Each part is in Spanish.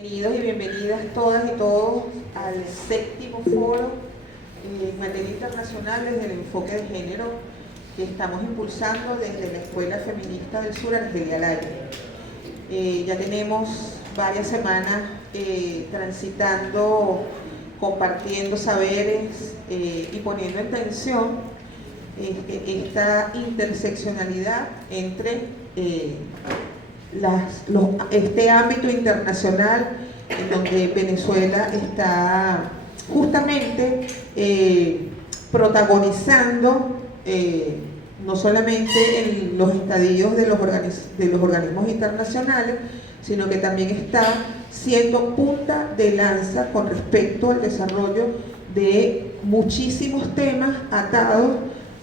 Bienvenidos y bienvenidas todas y todos al séptimo foro en materia internacional desde el enfoque de género que estamos impulsando desde la Escuela Feminista del Sur, Argelia Laya. Ya tenemos varias semanas transitando, compartiendo saberes y poniendo en tensión esta interseccionalidad entre este ámbito internacional en donde Venezuela está justamente protagonizando no solamente en los estadios de los organismos internacionales, sino que también está siendo punta de lanza con respecto al desarrollo de muchísimos temas atados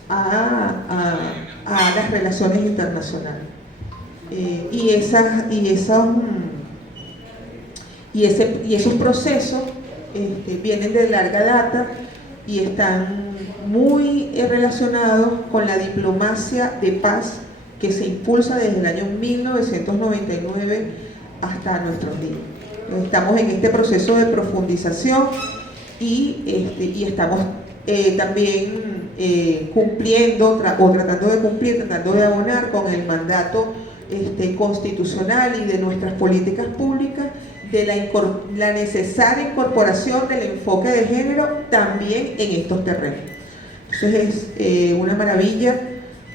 a las relaciones internacionales. Y esos procesos vienen de larga data y están muy relacionados con la diplomacia de paz que se impulsa desde el año 1999 hasta nuestros días. Estamos en este proceso de profundización y estamos también cumpliendo o tratando de cumplir, tratando de abonar con el mandato constitucional y de nuestras políticas públicas de la necesaria incorporación del enfoque de género también en estos terrenos. Entonces es una maravilla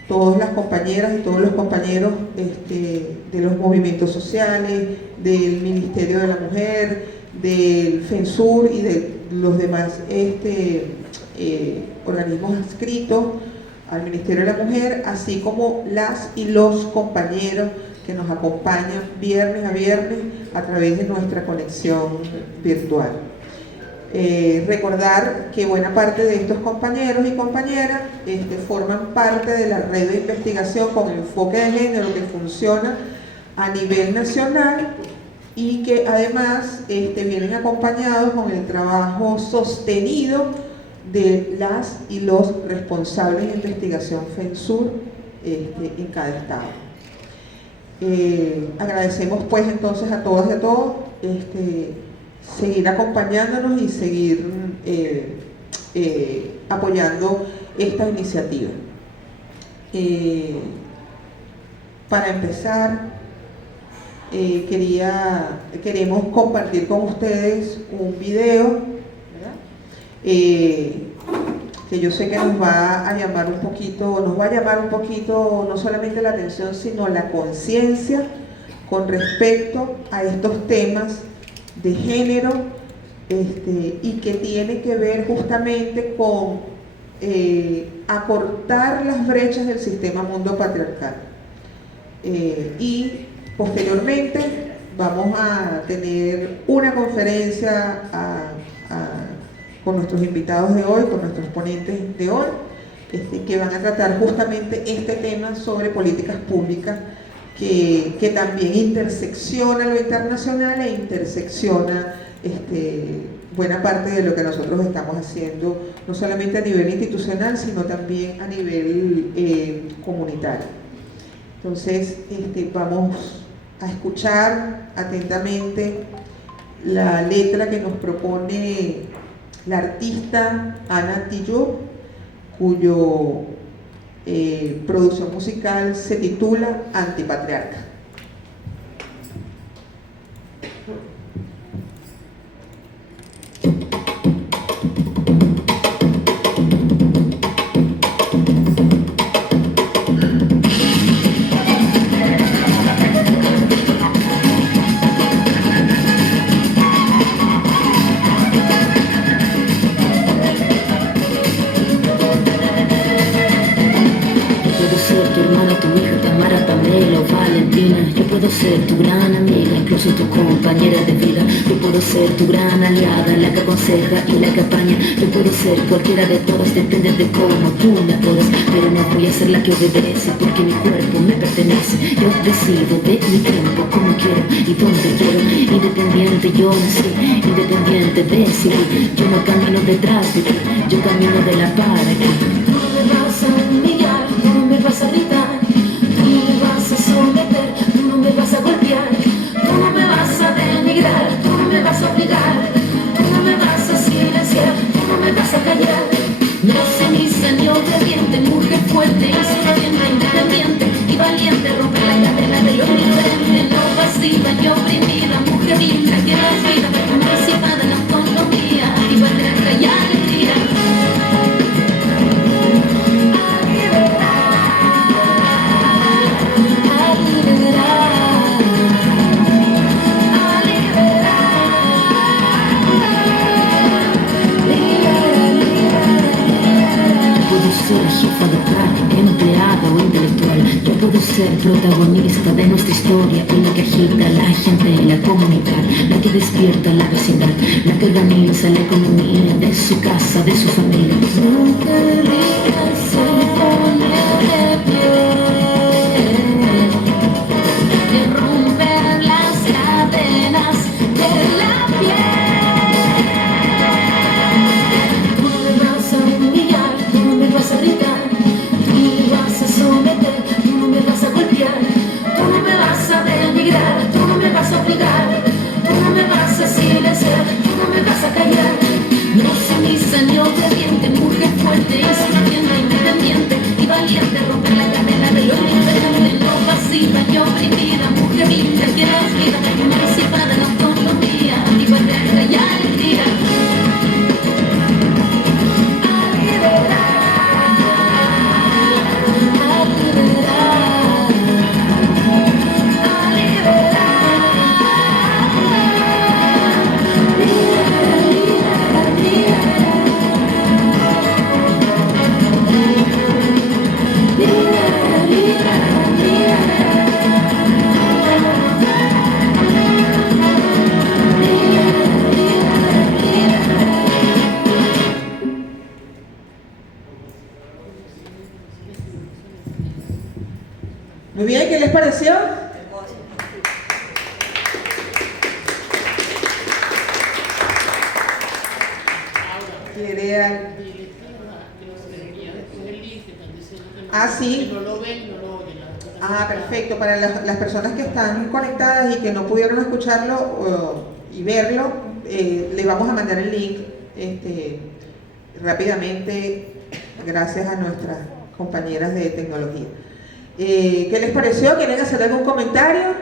todas las compañeras y todos los compañeros de los movimientos sociales, del Ministerio de la Mujer, del FENSUR y de los demás organismos adscritos al Ministerio de la Mujer, así como las y los compañeros que nos acompañan viernes a viernes a través de nuestra conexión virtual. Recordar que buena parte de estos compañeros y compañeras forman parte de la red de investigación con enfoque de género que funciona a nivel nacional y que además vienen acompañados con el trabajo sostenido de las y los responsables de investigación FENSUR en cada estado. Agradecemos pues entonces a todas y a todos seguir acompañándonos y seguir apoyando esta iniciativa. Para empezar, queremos compartir con ustedes un video que yo sé que nos va a llamar un poquito no solamente la atención, sino la conciencia con respecto a estos temas de género y que tiene que ver justamente con acortar las brechas del sistema mundo patriarcal. Y posteriormente vamos a tener una conferencia con nuestros invitados de hoy, con nuestros ponentes de hoy, que van a tratar justamente este tema sobre políticas públicas que también intersecciona lo internacional e intersecciona buena parte de lo que nosotros estamos haciendo, no solamente a nivel institucional, sino también a nivel comunitario. Entonces, vamos a escuchar atentamente la letra que nos propone la artista Ana Tijoux, cuyo producción musical se titula Antipatriarca. Yo puedo ser tu gran amiga, incluso tu compañera de vida. Yo puedo ser tu gran aliada, la que aconseja y la que apaña. Yo puedo ser cualquiera de todas, depende de cómo tú me apodas. Pero no voy a ser la que obedece, porque mi cuerpo me pertenece. Yo decido de mi tiempo, como quiero y donde quiero. Independiente yo nací, independiente decidí. Yo no camino detrás de ti, yo camino de la para aquí. No me vas a humillar, no me vas a gritar, tú no me vas a someter, tú no me vas a golpear, tú no me vas a denigrar, tú vida, quiero vida emancipada en la autonomía, igualdad y alegría. Ser jefa de práctica, empleada o intelectual. Yo puedo ser protagonista de nuestra historia, la que agita a la gente en la comunidad, la que despierta a la vecindad, la que organiza la economía de su casa, de su familia. No quería se pone de pie y romper las cadenas de la piel. Tú no me vas a humillar, tú no me vas a gritar, tú no me vas a someter, tú no me vas a golpear, tú no me vas a denigrar, tú no me vas a obligar, tú no me vas a silenciar, tú no me vas a callar. No sumisa ni obediente, mujer fuerte, insurgente, independiente y valiente, romper la cadena de lo indiferente, no pasiva y oprimida, mujer libre, quiero vida emancipada en la autonomía, igualdad y alegría. Muy bien, ¿qué les pareció? ¿Quiere algo? Ah, sí. Ah, perfecto. Para las personas que están conectadas y que no pudieron escucharlo y verlo, le vamos a mandar el link rápidamente, gracias a nuestras compañeras de tecnología. ¿Qué les pareció? ¿Quieren hacer algún comentario?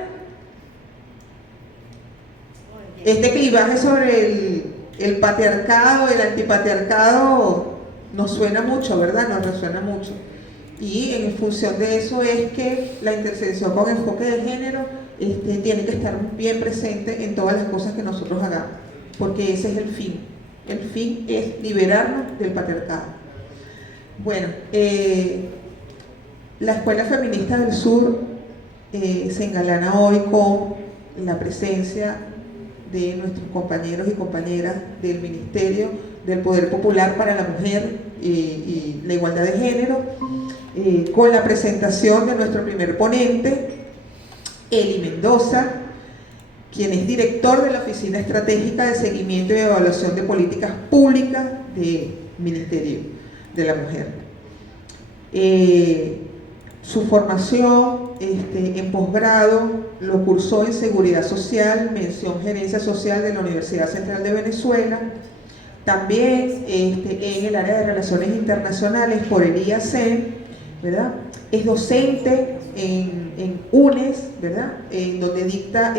Este clivaje sobre el patriarcado, el antipatriarcado, nos suena mucho, ¿verdad? Nos resuena mucho. Y en función de eso es que la intersección con enfoque de género tiene que estar bien presente en todas las cosas que nosotros hagamos, porque ese es el fin. El fin es liberarnos del patriarcado. Bueno, la Escuela Feminista del Sur se engalana hoy con la presencia de nuestros compañeros y compañeras del Ministerio del Poder Popular para la Mujer y la Igualdad de Género, con la presentación de nuestro primer ponente, Eli Mendoza, quien es director de la Oficina Estratégica de Seguimiento y Evaluación de Políticas Públicas del Ministerio de la Mujer. Su formación en posgrado lo cursó en Seguridad Social, mención Gerencia Social de la Universidad Central de Venezuela, también en el área de Relaciones Internacionales por el IAC, ¿verdad? Es docente en UNES, ¿verdad? Donde dicta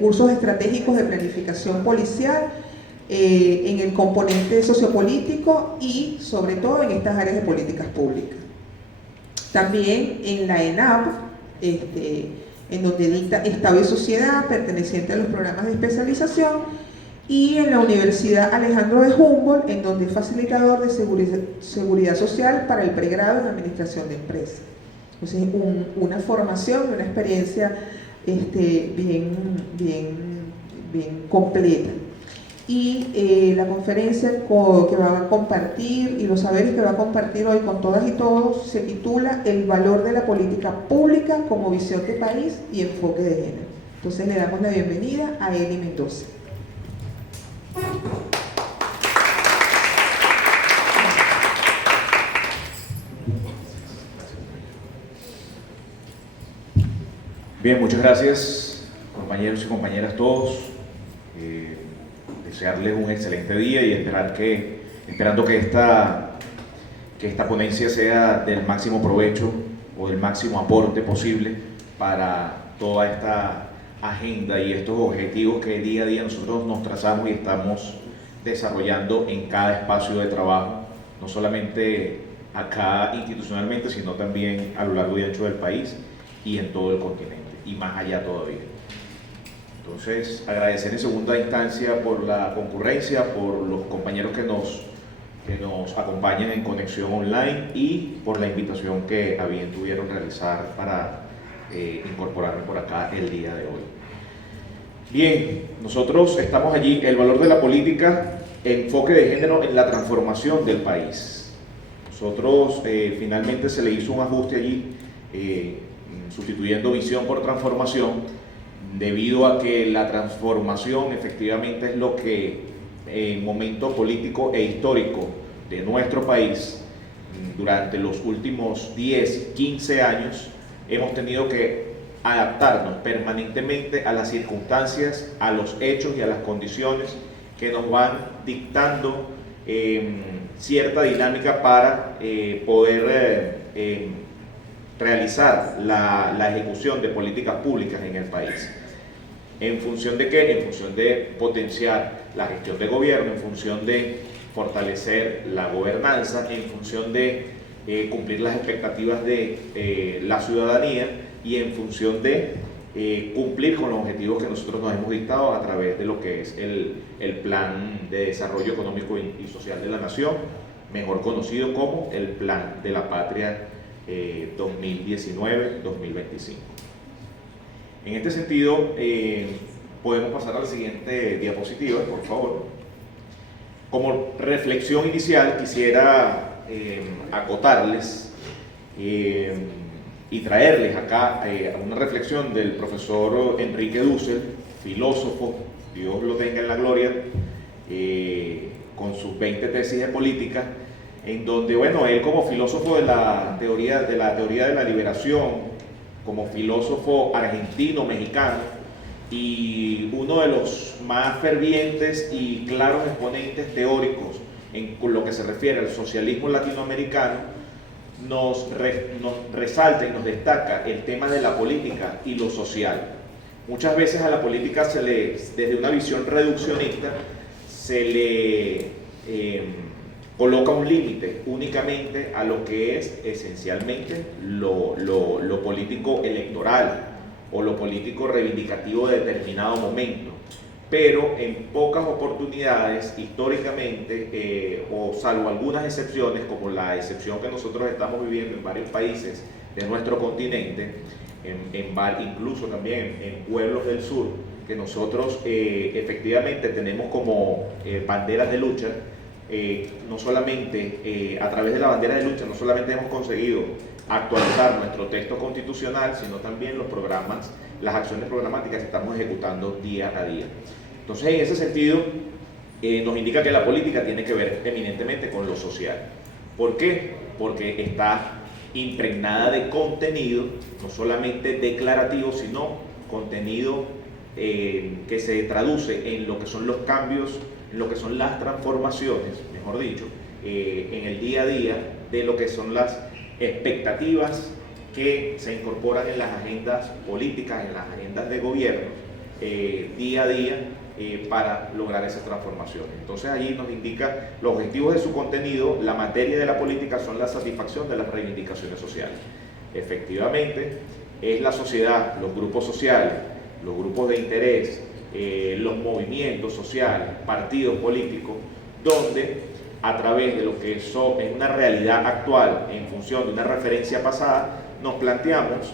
cursos estratégicos de planificación policial, en el componente sociopolítico y sobre todo en estas áreas de políticas públicas. También en la ENAP, en donde dicta Estado y Sociedad, perteneciente a los programas de especialización, y en la Universidad Alejandro de Humboldt, en donde es facilitador de seguridad social para el pregrado en Administración de Empresas. Entonces, una formación y una experiencia bien completa. Y la conferencia que va a compartir y los saberes que va a compartir hoy con todas y todos se titula El valor de la política pública como visión de país y enfoque de género. Entonces le damos la bienvenida a Eli Mendoza. Bien, muchas gracias, compañeros y compañeras todos. Desearles un excelente día y esperando que esta ponencia sea del máximo provecho o del máximo aporte posible para toda esta agenda y estos objetivos que día a día nosotros nos trazamos y estamos desarrollando en cada espacio de trabajo, no solamente acá institucionalmente, sino también a lo largo y ancho del país y en todo el continente, y más allá todavía. Entonces, agradecer en segunda instancia por la concurrencia, por los compañeros que nos acompañan en conexión online y por la invitación que a bien tuvieron realizar para incorporarme por acá el día de hoy. Bien, nosotros estamos allí, el valor de la política, enfoque de género en la transformación del país. Nosotros finalmente se le hizo un ajuste allí, sustituyendo visión por transformación, debido a que la transformación efectivamente es lo que en momento político e histórico de nuestro país, durante los últimos 10, 15 años, hemos tenido que adaptarnos permanentemente a las circunstancias, a los hechos y a las condiciones que nos van dictando cierta dinámica para poder realizar la ejecución de políticas públicas en el país. ¿En función de qué? En función de potenciar la gestión de gobierno, en función de fortalecer la gobernanza, en función de cumplir las expectativas de la ciudadanía y en función de cumplir con los objetivos que nosotros nos hemos dictado a través de lo que es el Plan de Desarrollo Económico y Social de la Nación, mejor conocido como el Plan de la Patria 2019-2025. En este sentido, podemos pasar a la siguiente diapositiva, por favor. Como reflexión inicial, quisiera acotarles y traerles acá una reflexión del profesor Enrique Dussel, filósofo, Dios lo tenga en la gloria, con sus 20 tesis de política, en donde, bueno, él como filósofo de la teoría de la liberación, como filósofo argentino-mexicano y uno de los más fervientes y claros exponentes teóricos en lo que se refiere al socialismo latinoamericano, nos resalta y nos destaca el tema de la política y lo social. Muchas veces a la política desde una visión reduccionista, se le coloca un límite únicamente a lo que es esencialmente lo político electoral o lo político reivindicativo de determinado momento, pero en pocas oportunidades históricamente, o salvo algunas excepciones, como la excepción que nosotros estamos viviendo en varios países de nuestro continente, incluso también en pueblos del sur, que nosotros efectivamente tenemos como banderas de lucha. No solamente a través de la bandera de lucha, no solamente hemos conseguido actualizar nuestro texto constitucional, sino también los programas, las acciones programáticas que estamos ejecutando día a día. Entonces, en ese sentido, nos indica que la política tiene que ver eminentemente con lo social. ¿Por qué? Porque está impregnada de contenido, no solamente declarativo, sino contenido que se traduce en lo que son los cambios, en lo que son las transformaciones, mejor dicho, en el día a día de lo que son las expectativas que se incorporan en las agendas políticas, en las agendas de gobierno, día a día, para lograr esas transformaciones. Entonces allí nos indica los objetivos de su contenido. La materia de la política son la satisfacción de las reivindicaciones sociales. Efectivamente, es la sociedad, los grupos sociales, los grupos de interés, los movimientos sociales, partidos políticos, donde a través de lo que es una realidad actual en función de una referencia pasada, nos planteamos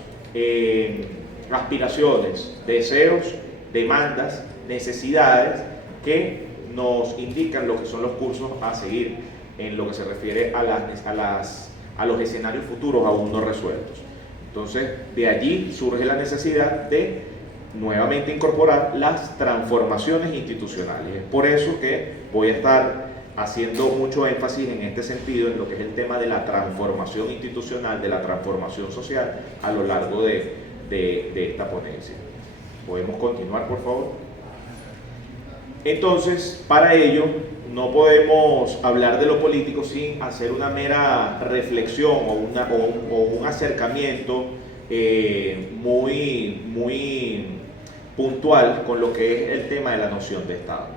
aspiraciones, deseos, demandas, necesidades que nos indican lo que son los cursos a seguir en lo que se refiere a los escenarios futuros aún no resueltos. Entonces, de allí surge la necesidad de nuevamente incorporar las transformaciones institucionales. Es por eso que voy a estar haciendo mucho énfasis en este sentido, en lo que es el tema de la transformación institucional, de la transformación social a lo largo de esta ponencia. ¿Podemos continuar, por favor? Entonces, para ello, no podemos hablar de lo político sin hacer una mera reflexión o un acercamiento muy puntual con lo que es el tema de la noción de Estado.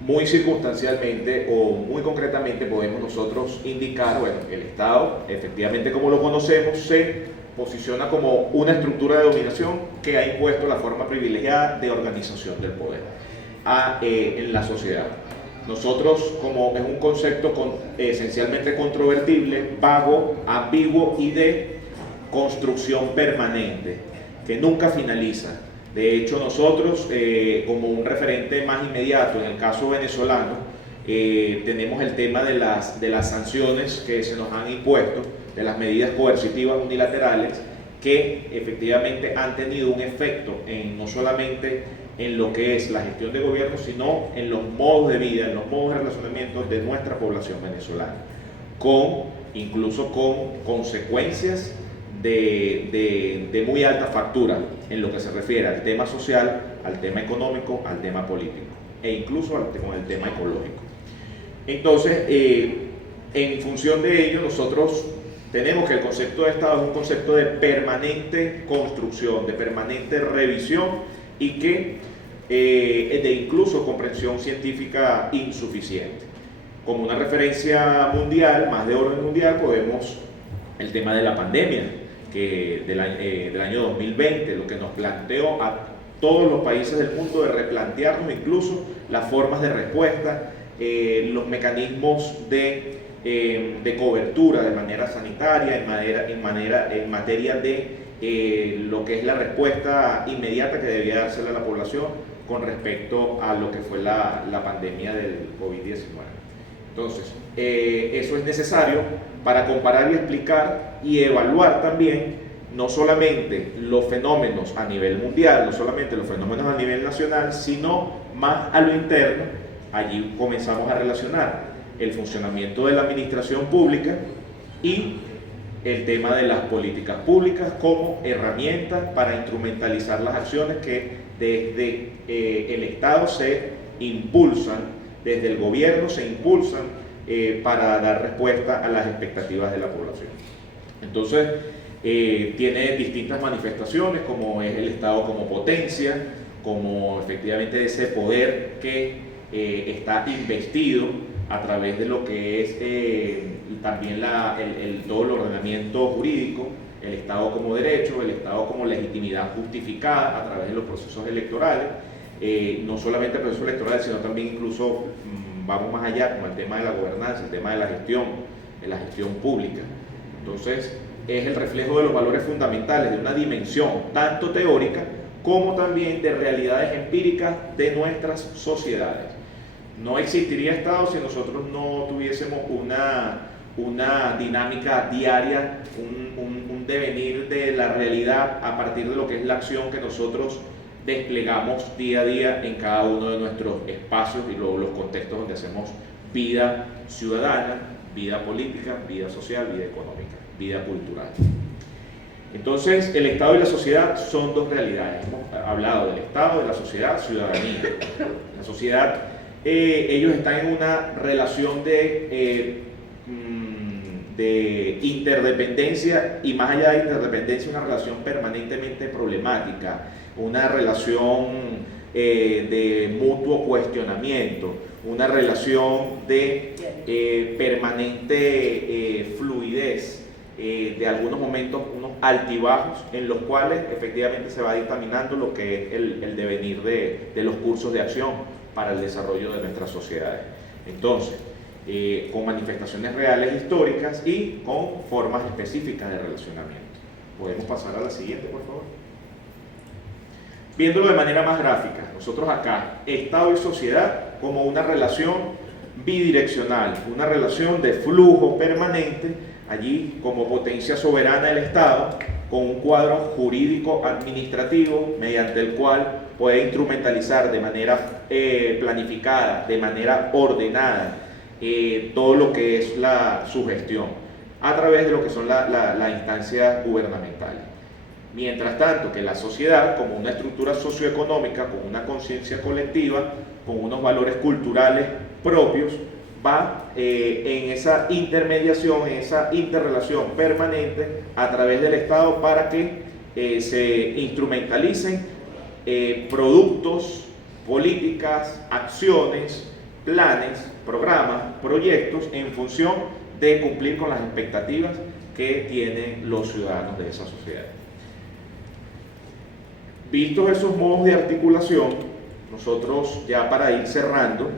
Muy circunstancialmente o muy concretamente podemos nosotros indicar, bueno, el Estado, efectivamente como lo conocemos, se posiciona como una estructura de dominación que ha impuesto la forma privilegiada de organización del poder en la sociedad. Nosotros, como es un concepto esencialmente controvertible, vago, ambiguo y de construcción permanente, que nunca finaliza. De hecho, nosotros, como un referente más inmediato, en el caso venezolano, tenemos el tema de las sanciones que se nos han impuesto, de las medidas coercitivas unilaterales, que efectivamente han tenido un efecto no solamente en lo que es la gestión de gobierno, sino en los modos de vida, en los modos de relacionamiento de nuestra población venezolana, incluso con consecuencias de muy alta factura en lo que se refiere al tema social, al tema económico, al tema político e incluso con el tema ecológico. Entonces, en función de ello, nosotros tenemos que el concepto de Estado es un concepto de permanente construcción, de permanente revisión y de incluso comprensión científica insuficiente. Como una referencia mundial, más de orden mundial, podemos el tema de la pandemia del año 2020, lo que nos planteó a todos los países del mundo de replantearnos incluso las formas de respuesta, los mecanismos de cobertura de manera sanitaria, en materia de lo que es la respuesta inmediata que debía dársele a la población con respecto a lo que fue la pandemia del COVID-19. Entonces, eso es necesario para comparar y explicar y evaluar también no solamente los fenómenos a nivel mundial, no solamente los fenómenos a nivel nacional, sino más a lo interno. Allí comenzamos a relacionar el funcionamiento de la administración pública y el tema de las políticas públicas como herramientas para instrumentalizar las acciones que desde el Estado se impulsan, desde el gobierno se impulsan para dar respuesta a las expectativas de la población. Entonces, tiene distintas manifestaciones, como es el Estado como potencia, como efectivamente ese poder que está investido a través de lo que es también todo el ordenamiento jurídico, el Estado como derecho, el Estado como legitimidad justificada a través de los procesos electorales, no solamente procesos electorales, sino también incluso vamos más allá, como el tema de la gobernanza, el tema de la gestión pública. Entonces, es el reflejo de los valores fundamentales de una dimensión tanto teórica como también de realidades empíricas de nuestras sociedades. No existiría Estado si nosotros no tuviésemos una dinámica diaria, un devenir de la realidad a partir de lo que es la acción que nosotros desplegamos día a día en cada uno de nuestros espacios y luego los contextos donde hacemos vida ciudadana, vida política, vida social, vida económica, vida cultural. Entonces, el Estado y la sociedad son dos realidades. Hemos hablado del Estado, de la sociedad, ciudadanía. La sociedad, ellos están en una relación de interdependencia y más allá de interdependencia, una relación permanentemente problemática, una relación de mutuo cuestionamiento, una relación de permanente fluidez, de algunos momentos unos altibajos en los cuales efectivamente se va dictaminando lo que es el devenir de los cursos de acción para el desarrollo de nuestras sociedades. Entonces, con manifestaciones reales históricas y con formas específicas de relacionamiento. ¿Podemos pasar a la siguiente, por favor? Viéndolo de manera más gráfica, nosotros acá, Estado y sociedad como una relación bidireccional, una relación de flujo permanente, allí como potencia soberana del Estado, con un cuadro jurídico administrativo mediante el cual puede instrumentalizar de manera planificada, de manera ordenada, todo lo que es su gestión a través de lo que son las instancias gubernamentales. Mientras tanto que la sociedad, como una estructura socioeconómica, con una conciencia colectiva, con unos valores culturales propios, va en esa intermediación, en esa interrelación permanente a través del Estado para que se instrumentalicen productos, políticas, acciones, planes, programas, proyectos en función de cumplir con las expectativas que tienen los ciudadanos de esa sociedad. Vistos esos modos de articulación, nosotros ya para ir cerrando,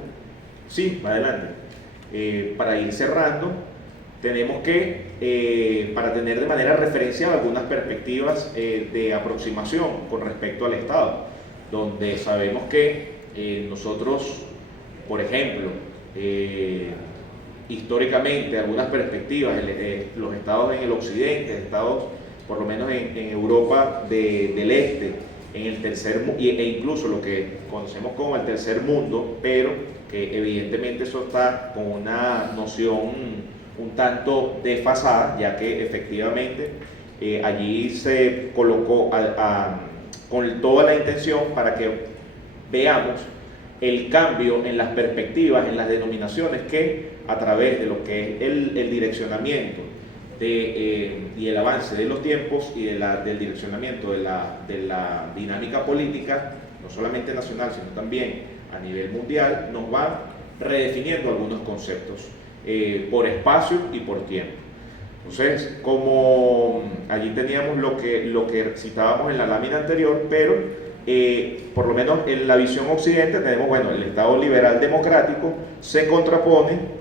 adelante, para ir cerrando, tenemos que, para tener de manera referencial algunas perspectivas de aproximación con respecto al Estado, donde sabemos que nosotros, por ejemplo, históricamente, algunas perspectivas, los estados en el occidente, estados por lo menos en Europa del este, en el e incluso lo que conocemos como el tercer mundo, pero que evidentemente eso está con una noción un tanto desfasada, ya que efectivamente allí se colocó con toda la intención para que veamos el cambio en las perspectivas, en las denominaciones que a través de lo que es el direccionamiento y el avance de los tiempos y del direccionamiento de la dinámica política, no solamente nacional, sino también a nivel mundial, nos va redefiniendo algunos conceptos por espacio y por tiempo. Entonces, como allí teníamos lo que citábamos en la lámina anterior, pero por lo menos en la visión occidente tenemos, bueno, el Estado liberal democrático se contrapone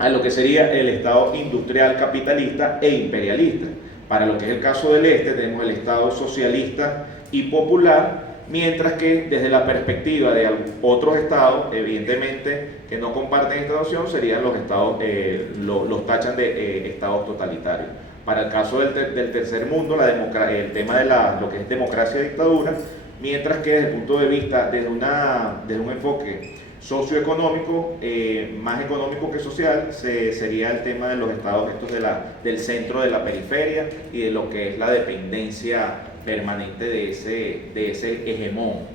a lo que sería el Estado industrial capitalista e imperialista. Para lo que es el caso del este tenemos el Estado socialista y popular, mientras que desde la perspectiva de otros estados, evidentemente que no comparten esta noción, serían los estados, los tachan de estados totalitarios. Para el caso del tercer mundo, el tema de lo que es democracia y dictadura, mientras que desde el punto de vista, desde un enfoque socioeconómico, más económico que social, sería el tema de los estados estos del centro, de la periferia y de lo que es la dependencia permanente de ese hegemón,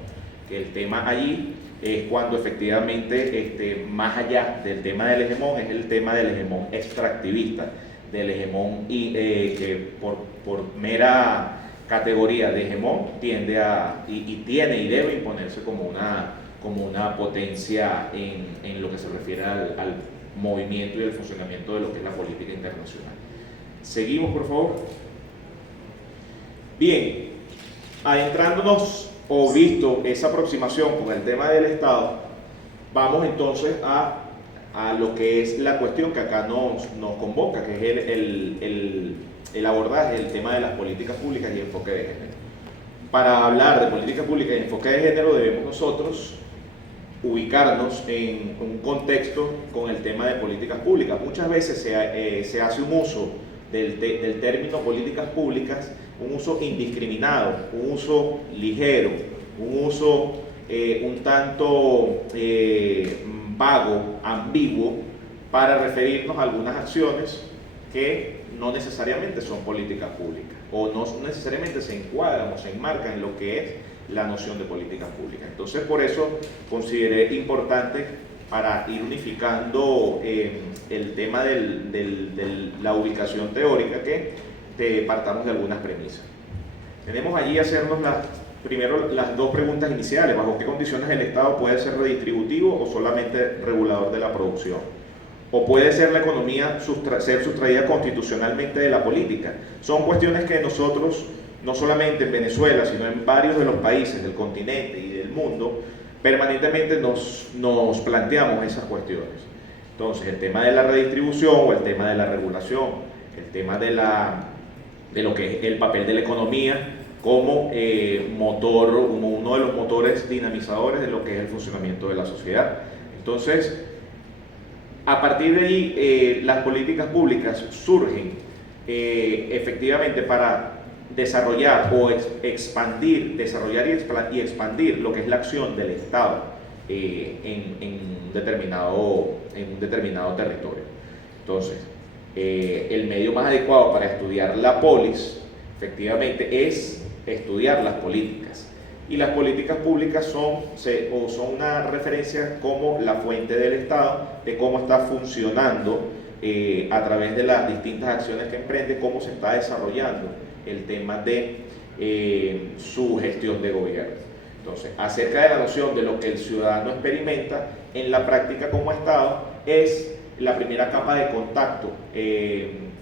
que el tema allí es cuando efectivamente, más allá del tema del hegemón, es el tema del hegemón extractivista, del hegemón que por mera categoría de hegemón tiende tiene y debe imponerse como una potencia en lo que se refiere al movimiento y al funcionamiento de lo que es la política internacional. Seguimos, por favor. Bien, adentrándonos o visto esa aproximación con el tema del Estado, vamos entonces a lo que es la cuestión que acá nos convoca, que es el abordaje del tema de las políticas públicas y enfoque de género. Para hablar de políticas públicas y enfoque de género debemos nosotros ubicarnos en un contexto con el tema de políticas públicas. Muchas veces se hace un uso del término políticas públicas, un uso indiscriminado, un uso ligero, un uso un tanto vago, ambiguo, para referirnos a algunas acciones que no necesariamente son políticas públicas o no necesariamente se encuadran o se enmarcan en lo que es la noción de políticas públicas. Entonces, por eso consideré importante, para ir unificando el tema de la ubicación teórica, que partamos de algunas premisas. Tenemos allí hacernos primero las dos preguntas iniciales: ¿bajo qué condiciones el Estado puede ser redistributivo o solamente regulador de la producción? ¿O puede ser la economía ser sustraída constitucionalmente de la política? Son cuestiones que nosotros, no solamente en Venezuela, sino en varios de los países del continente y del mundo, permanentemente nos planteamos esas cuestiones. Entonces, el tema de la redistribución o el tema de la regulación, el tema de lo que es el papel de la economía como motor, como uno de los motores dinamizadores de lo que es el funcionamiento de la sociedad. Entonces, a partir de ahí, las políticas públicas surgen efectivamente para desarrollar y expandir lo que es la acción del Estado en un determinado territorio. Entonces, el medio más adecuado para estudiar la polis efectivamente es estudiar las políticas, y las políticas públicas son una referencia como la fuente del Estado, de cómo está funcionando a través de las distintas acciones que emprende, cómo se está desarrollando el tema de su gestión de gobierno. Entonces, acerca de la noción de lo que el ciudadano experimenta en la práctica como Estado, es la primera capa de contacto,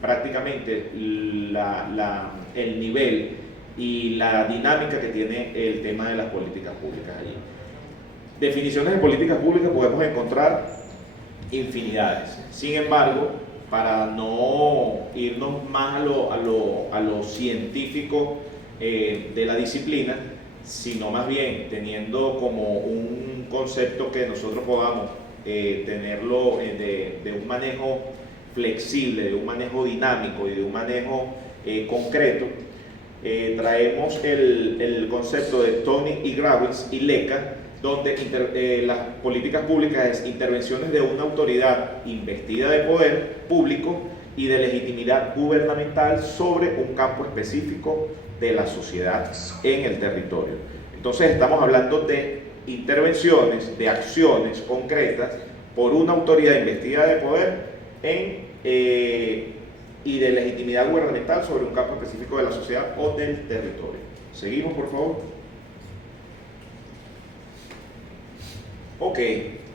prácticamente el nivel y la dinámica que tiene el tema de las políticas públicas allí. Definiciones de políticas públicas podemos encontrar infinidades. Sin embargo, para no irnos más a lo científico de la disciplina, sino más bien teniendo como un concepto que nosotros podamos tenerlo de un manejo flexible, de un manejo dinámico y de un manejo concreto, traemos el concepto de Tony y Grawitz y Leca, donde las políticas públicas es intervenciones de una autoridad investida de poder público y de legitimidad gubernamental sobre un campo específico de la sociedad en el territorio. Entonces estamos hablando de intervenciones, de acciones concretas por una autoridad investida de poder y de legitimidad gubernamental sobre un campo específico de la sociedad o del territorio. Seguimos, por favor. Ok,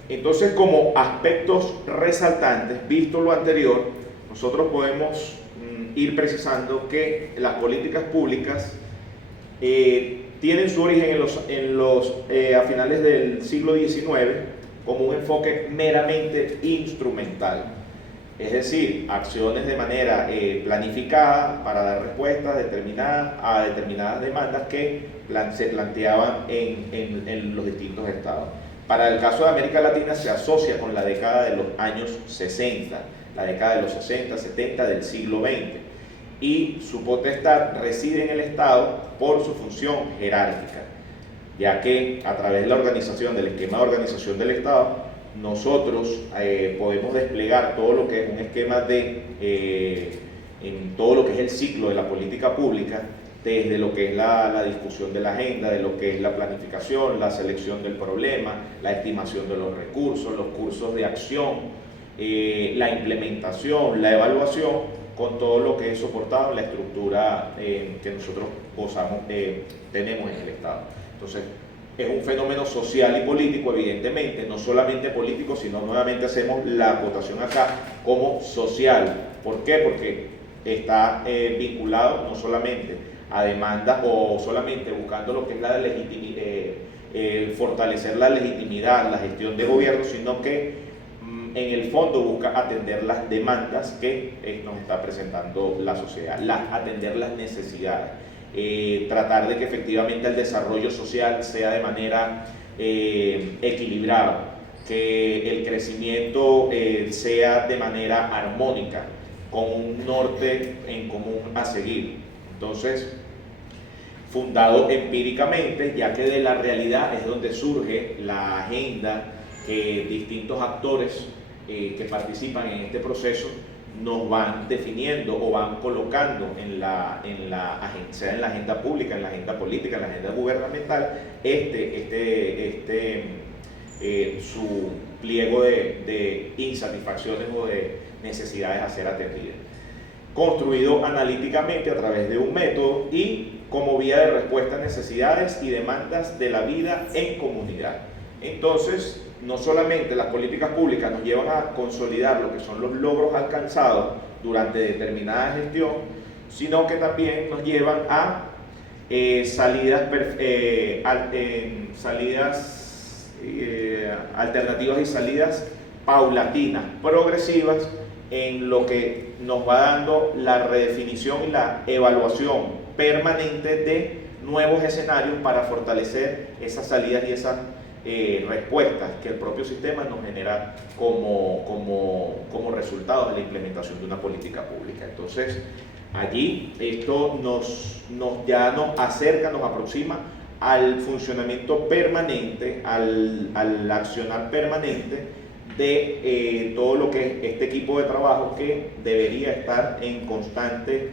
entonces como aspectos resaltantes, visto lo anterior, nosotros podemos ir precisando que las políticas públicas tienen su origen a finales del siglo XIX como un enfoque meramente instrumental, es decir, acciones de manera planificada para dar respuestas determinadas a determinadas demandas que se planteaban en los distintos estados. Para el caso de América Latina se asocia con la década de los años 60, la década de los 60, 70 del siglo XX, y su potestad reside en el Estado por su función jerárquica, ya que a través de la organización, del esquema de organización del Estado, nosotros podemos desplegar todo lo que es un esquema en todo lo que es el ciclo de la política pública, desde lo que es la discusión de la agenda, de lo que es la planificación, la selección del problema, la estimación de los recursos, los cursos de acción, la implementación, la evaluación, con todo lo que es soportado en la estructura que nosotros tenemos en el Estado. Entonces, es un fenómeno social y político, evidentemente, no solamente político, sino nuevamente hacemos la acotación acá como social. ¿Por qué? Porque está vinculado no solamente a demandas o solamente buscando lo que es fortalecer la legitimidad, la gestión de gobierno, sino que en el fondo busca atender las demandas que nos está presentando la sociedad, atender las necesidades, tratar de que efectivamente el desarrollo social sea de manera equilibrada, que el crecimiento sea de manera armónica, con un norte en común a seguir. Entonces, fundado empíricamente, ya que de la realidad es donde surge la agenda que distintos actores que participan en este proceso nos van definiendo o van colocando sea en la agenda pública, en la agenda política, en la agenda gubernamental, su pliego de insatisfacciones o de necesidades a ser atendidas, construido analíticamente a través de un método y como vía de respuesta a necesidades y demandas de la vida en comunidad. Entonces, no solamente las políticas públicas nos llevan a consolidar lo que son los logros alcanzados durante determinada gestión, sino que también nos llevan a alternativas y salidas paulatinas, progresivas, en lo que nos va dando la redefinición y la evaluación permanente de nuevos escenarios para fortalecer esas salidas y esas respuestas que el propio sistema nos genera como resultado de la implementación de una política pública. Entonces, allí esto ya nos acerca, nos aproxima al funcionamiento permanente, al accionar permanente de todo lo que es este equipo de trabajo, que debería estar en constante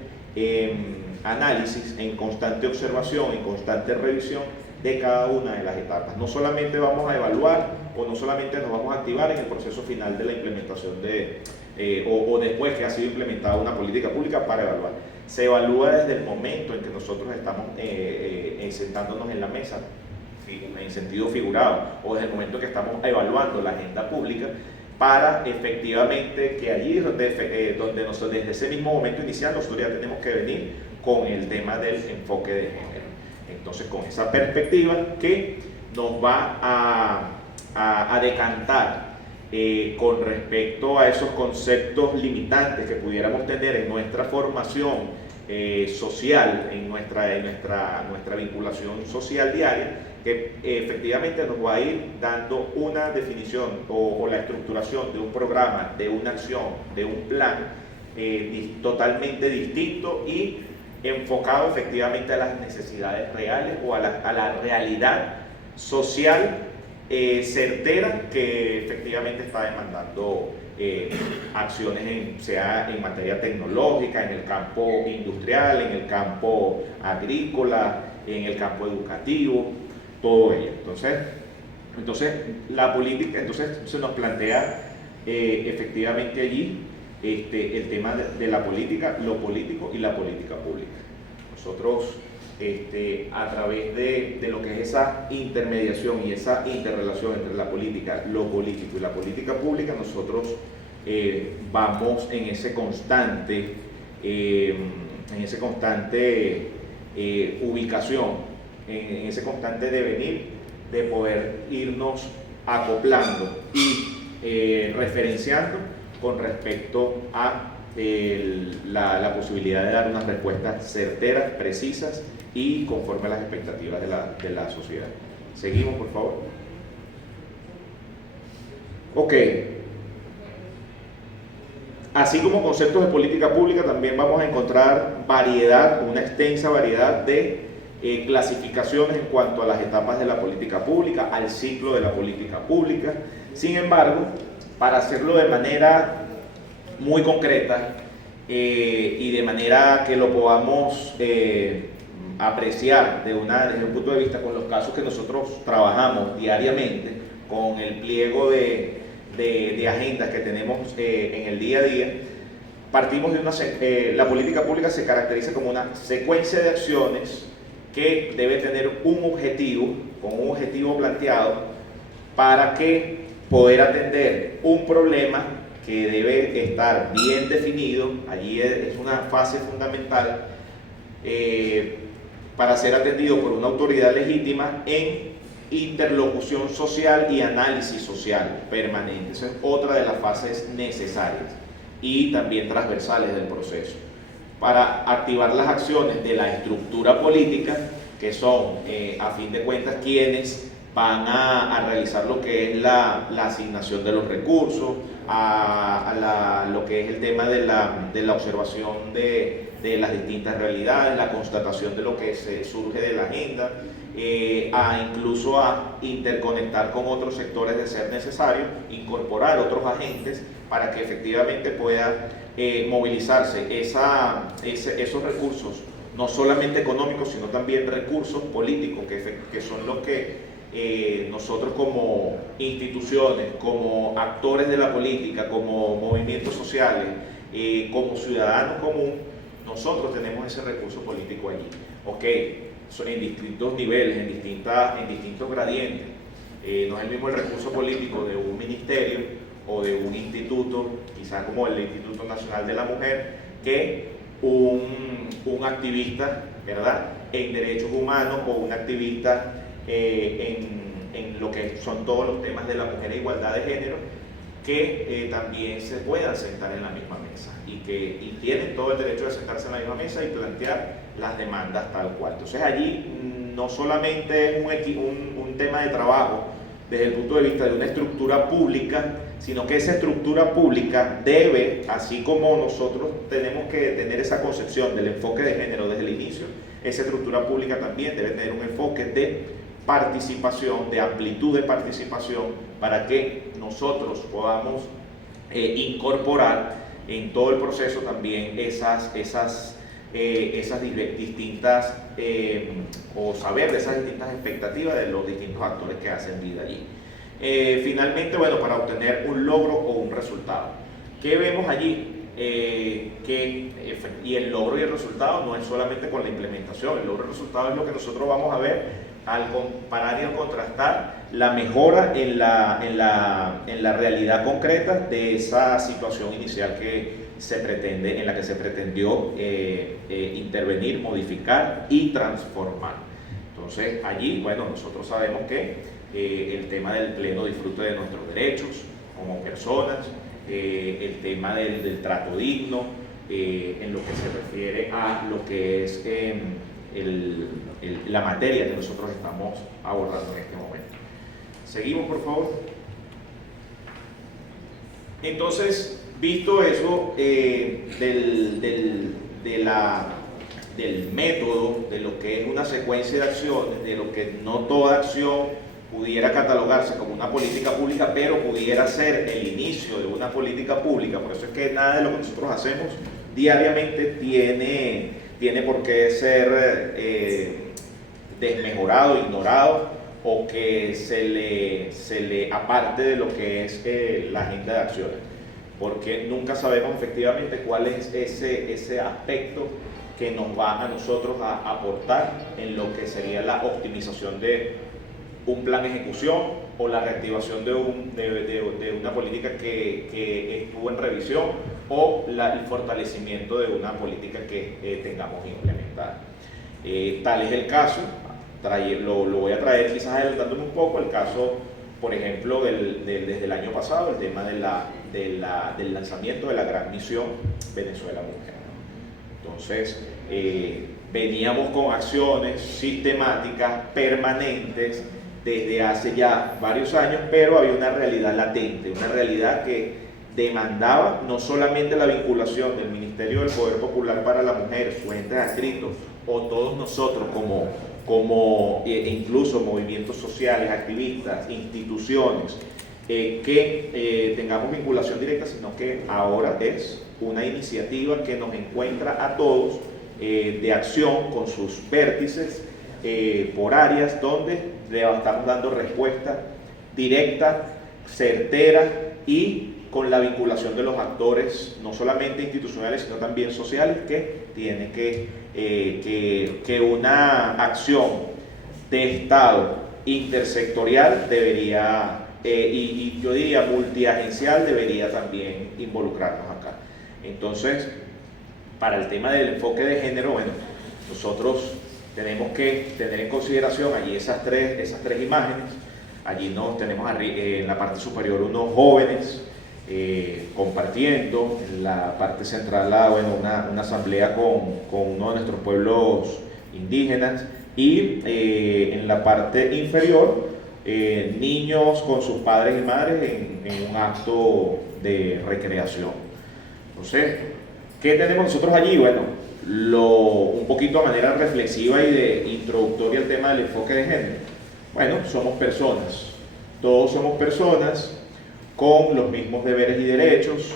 análisis, en constante observación, en constante revisión de cada una de las etapas. No solamente vamos a evaluar o no solamente nos vamos a activar en el proceso final de la implementación o después que ha sido implementada una política pública para evaluar. Se evalúa desde el momento en que nosotros estamos sentándonos en la mesa, sentido figurado, o desde el momento que estamos evaluando la agenda pública, para efectivamente que allí es donde nosotros, desde ese mismo momento inicial, nosotros ya tenemos que venir con el tema del enfoque de género. Entonces, con esa perspectiva que nos va a decantar con respecto a esos conceptos limitantes que pudiéramos tener en nuestra formación social, en nuestra vinculación social diaria, que efectivamente nos va a ir dando una definición o la estructuración de un programa, de una acción, de un plan totalmente distinto y enfocado efectivamente a las necesidades reales o a la realidad social certera que efectivamente está demandando acciones sea en materia tecnológica, en el campo industrial, en el campo agrícola, en el campo educativo, todo ello. Entonces la política se nos plantea efectivamente allí el tema de la política, lo político y la política pública. Nosotros a través de lo que es esa intermediación y esa interrelación entre la política, lo político y la política pública, nosotros vamos en ese constante ubicación, en ese constante devenir de poder irnos acoplando y referenciando con respecto a la posibilidad de dar unas respuestas certeras, precisas y conforme a las expectativas de la sociedad. Seguimos, por favor. Ok. Así como conceptos de política pública, también vamos a encontrar una extensa variedad de clasificaciones en cuanto a las etapas de la política pública, al ciclo de la política pública. Sin embargo, para hacerlo de manera muy concreta y de manera que lo podamos apreciar desde un punto de vista con los casos que nosotros trabajamos diariamente, con el pliego de agendas que tenemos en el día a día, partimos de la política pública se caracteriza como una secuencia de acciones que debe tener un objetivo planteado para que poder atender un problema que debe estar bien definido. Allí es una fase fundamental para ser atendido por una autoridad legítima en interlocución social y análisis social permanente. Esa es otra de las fases necesarias y también transversales del proceso. Para activar las acciones de la estructura política, que son, a fin de cuentas, quienes van a realizar lo que es la asignación de los recursos, lo que es el tema de la observación de las distintas realidades, la constatación de lo que surge de la agenda, incluso a interconectar con otros sectores de ser necesario, incorporar otros agentes para que efectivamente pueda movilizarse esos recursos, no solamente económicos, sino también recursos políticos, que son los que nosotros como instituciones, como actores de la política, como movimientos sociales, como ciudadanos común, nosotros tenemos ese recurso político allí. Ok, son en distintos niveles, en distintos gradientes. No es el mismo el recurso político de un ministerio o de un instituto, quizás como el Instituto Nacional de la Mujer, que un activista, ¿verdad?, en derechos humanos, o un activista en lo que son todos los temas de la mujer e igualdad de género, que también se puedan sentar en la misma mesa y tienen todo el derecho de sentarse en la misma mesa y plantear las demandas tal cual. Entonces allí no solamente es un tema de trabajo desde el punto de vista de una estructura pública, sino que esa estructura pública debe, así como nosotros tenemos que tener esa concepción del enfoque de género desde el inicio, esa estructura pública también debe tener un enfoque de participación, de amplitud de participación, para que nosotros podamos incorporar en todo el proceso también esas distintas, o saber de esas distintas expectativas de los distintos actores que hacen vida allí. Finalmente, bueno, para obtener un logro o un resultado, ¿qué vemos allí? Y el logro y el resultado no es solamente con la implementación, el logro y el resultado es lo que nosotros vamos a ver al comparar y al contrastar la mejora en la realidad concreta de esa situación inicial en la que se pretendió intervenir, modificar y transformar. Entonces allí, bueno, nosotros sabemos que el tema del pleno disfrute de nuestros derechos como personas, el tema del trato digno, en lo que se refiere a lo que es la materia que nosotros estamos abordando en este momento. Seguimos, por favor. Entonces, visto eso del método, de lo que es una secuencia de acciones, de lo que no toda acción pudiera catalogarse como una política pública, pero pudiera ser el inicio de una política pública. Por eso es que nada de lo que nosotros hacemos diariamente tiene por qué ser desmejorado, ignorado, o que se le aparte de lo que es la agenda de acciones, porque nunca sabemos efectivamente cuál es ese aspecto que nos va a nosotros a aportar en lo que sería la optimización de un plan de ejecución o la reactivación de una política que estuvo en revisión, o el fortalecimiento de una política que tengamos implementada. Tal es el caso, lo voy a traer quizás adelantándome un poco, el caso, por ejemplo, desde el año pasado, el tema del lanzamiento de la gran misión Venezuela Mujer. Entonces, veníamos con acciones sistemáticas, permanentes, desde hace ya varios años, pero había una realidad latente, una realidad que demandaba no solamente la vinculación del Ministerio del Poder Popular para la Mujer, sus entes adscritos, o todos nosotros incluso movimientos sociales, activistas, instituciones, que tengamos vinculación directa, sino que ahora es una iniciativa que nos encuentra a todos de acción con sus vértices por áreas donde le estamos dando respuesta directa, certera y con la vinculación de los actores, no solamente institucionales, sino también sociales, que tiene que una acción de Estado intersectorial debería, y yo diría multiagencial, debería también involucrarnos acá. Entonces, para el tema del enfoque de género, bueno, nosotros tenemos que tener en consideración allí esas tres imágenes. Allí tenemos en la parte superior unos jóvenes compartiendo, en la parte central una asamblea con uno de nuestros pueblos indígenas, y en la parte inferior niños con sus padres y madres en un acto de recreación. Entonces, ¿qué tenemos nosotros allí? Bueno, un poquito a manera reflexiva y de introductoria al tema del enfoque de género. Bueno, somos personas, todos somos personas con los mismos deberes y derechos,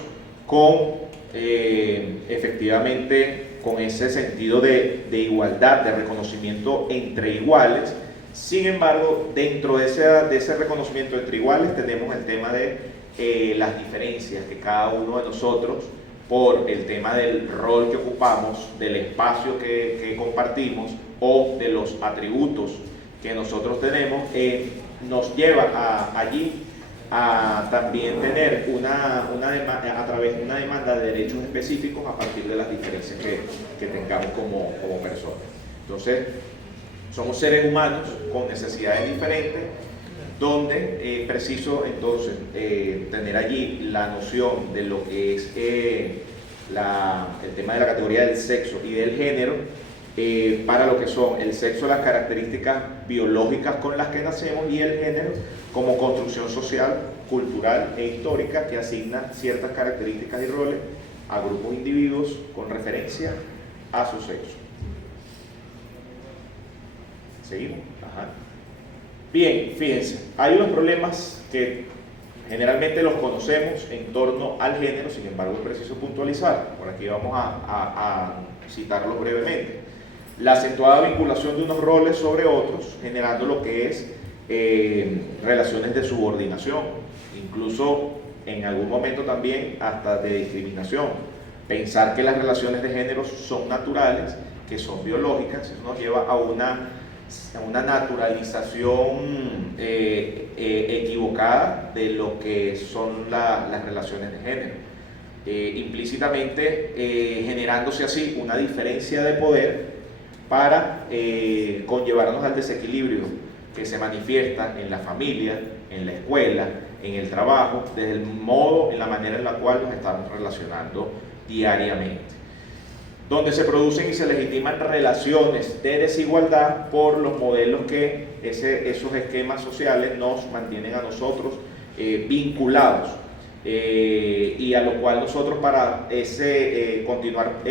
efectivamente con ese sentido de igualdad, de reconocimiento entre iguales. Sin embargo, dentro de ese reconocimiento entre iguales tenemos el tema de las diferencias que cada uno de nosotros, por el tema del rol que ocupamos, del espacio que compartimos o de los atributos que nosotros tenemos, nos lleva allí a también tener a través de una demanda de derechos específicos a partir de las diferencias que tengamos como personas. Entonces, somos seres humanos con necesidades diferentes, donde es preciso entonces tener allí la noción de lo que es el tema de la categoría del sexo y del género, para lo que son el sexo, las características biológicas con las que nacemos, y el género como construcción social, cultural e histórica que asigna ciertas características y roles a grupos de individuos con referencia a su sexo. ¿Seguimos? Ajá. Bien, fíjense, hay unos problemas que generalmente los conocemos en torno al género, sin embargo es preciso puntualizar. Por aquí vamos a citarlos brevemente. La acentuada vinculación de unos roles sobre otros, generando lo que es relaciones de subordinación, incluso en algún momento también hasta de discriminación. Pensar que las relaciones de género son naturales, que son biológicas, eso nos lleva una naturalización equivocada de lo que son las relaciones de género, implícitamente generándose así una diferencia de poder para conllevarnos al desequilibrio que se manifiesta en la familia, en la escuela, en el trabajo, desde el modo, en la manera en la cual nos estamos relacionando diariamente, donde se producen y se legitiman relaciones de desigualdad por los modelos que esos esquemas sociales nos mantienen a nosotros vinculados, y a lo cual nosotros para continuar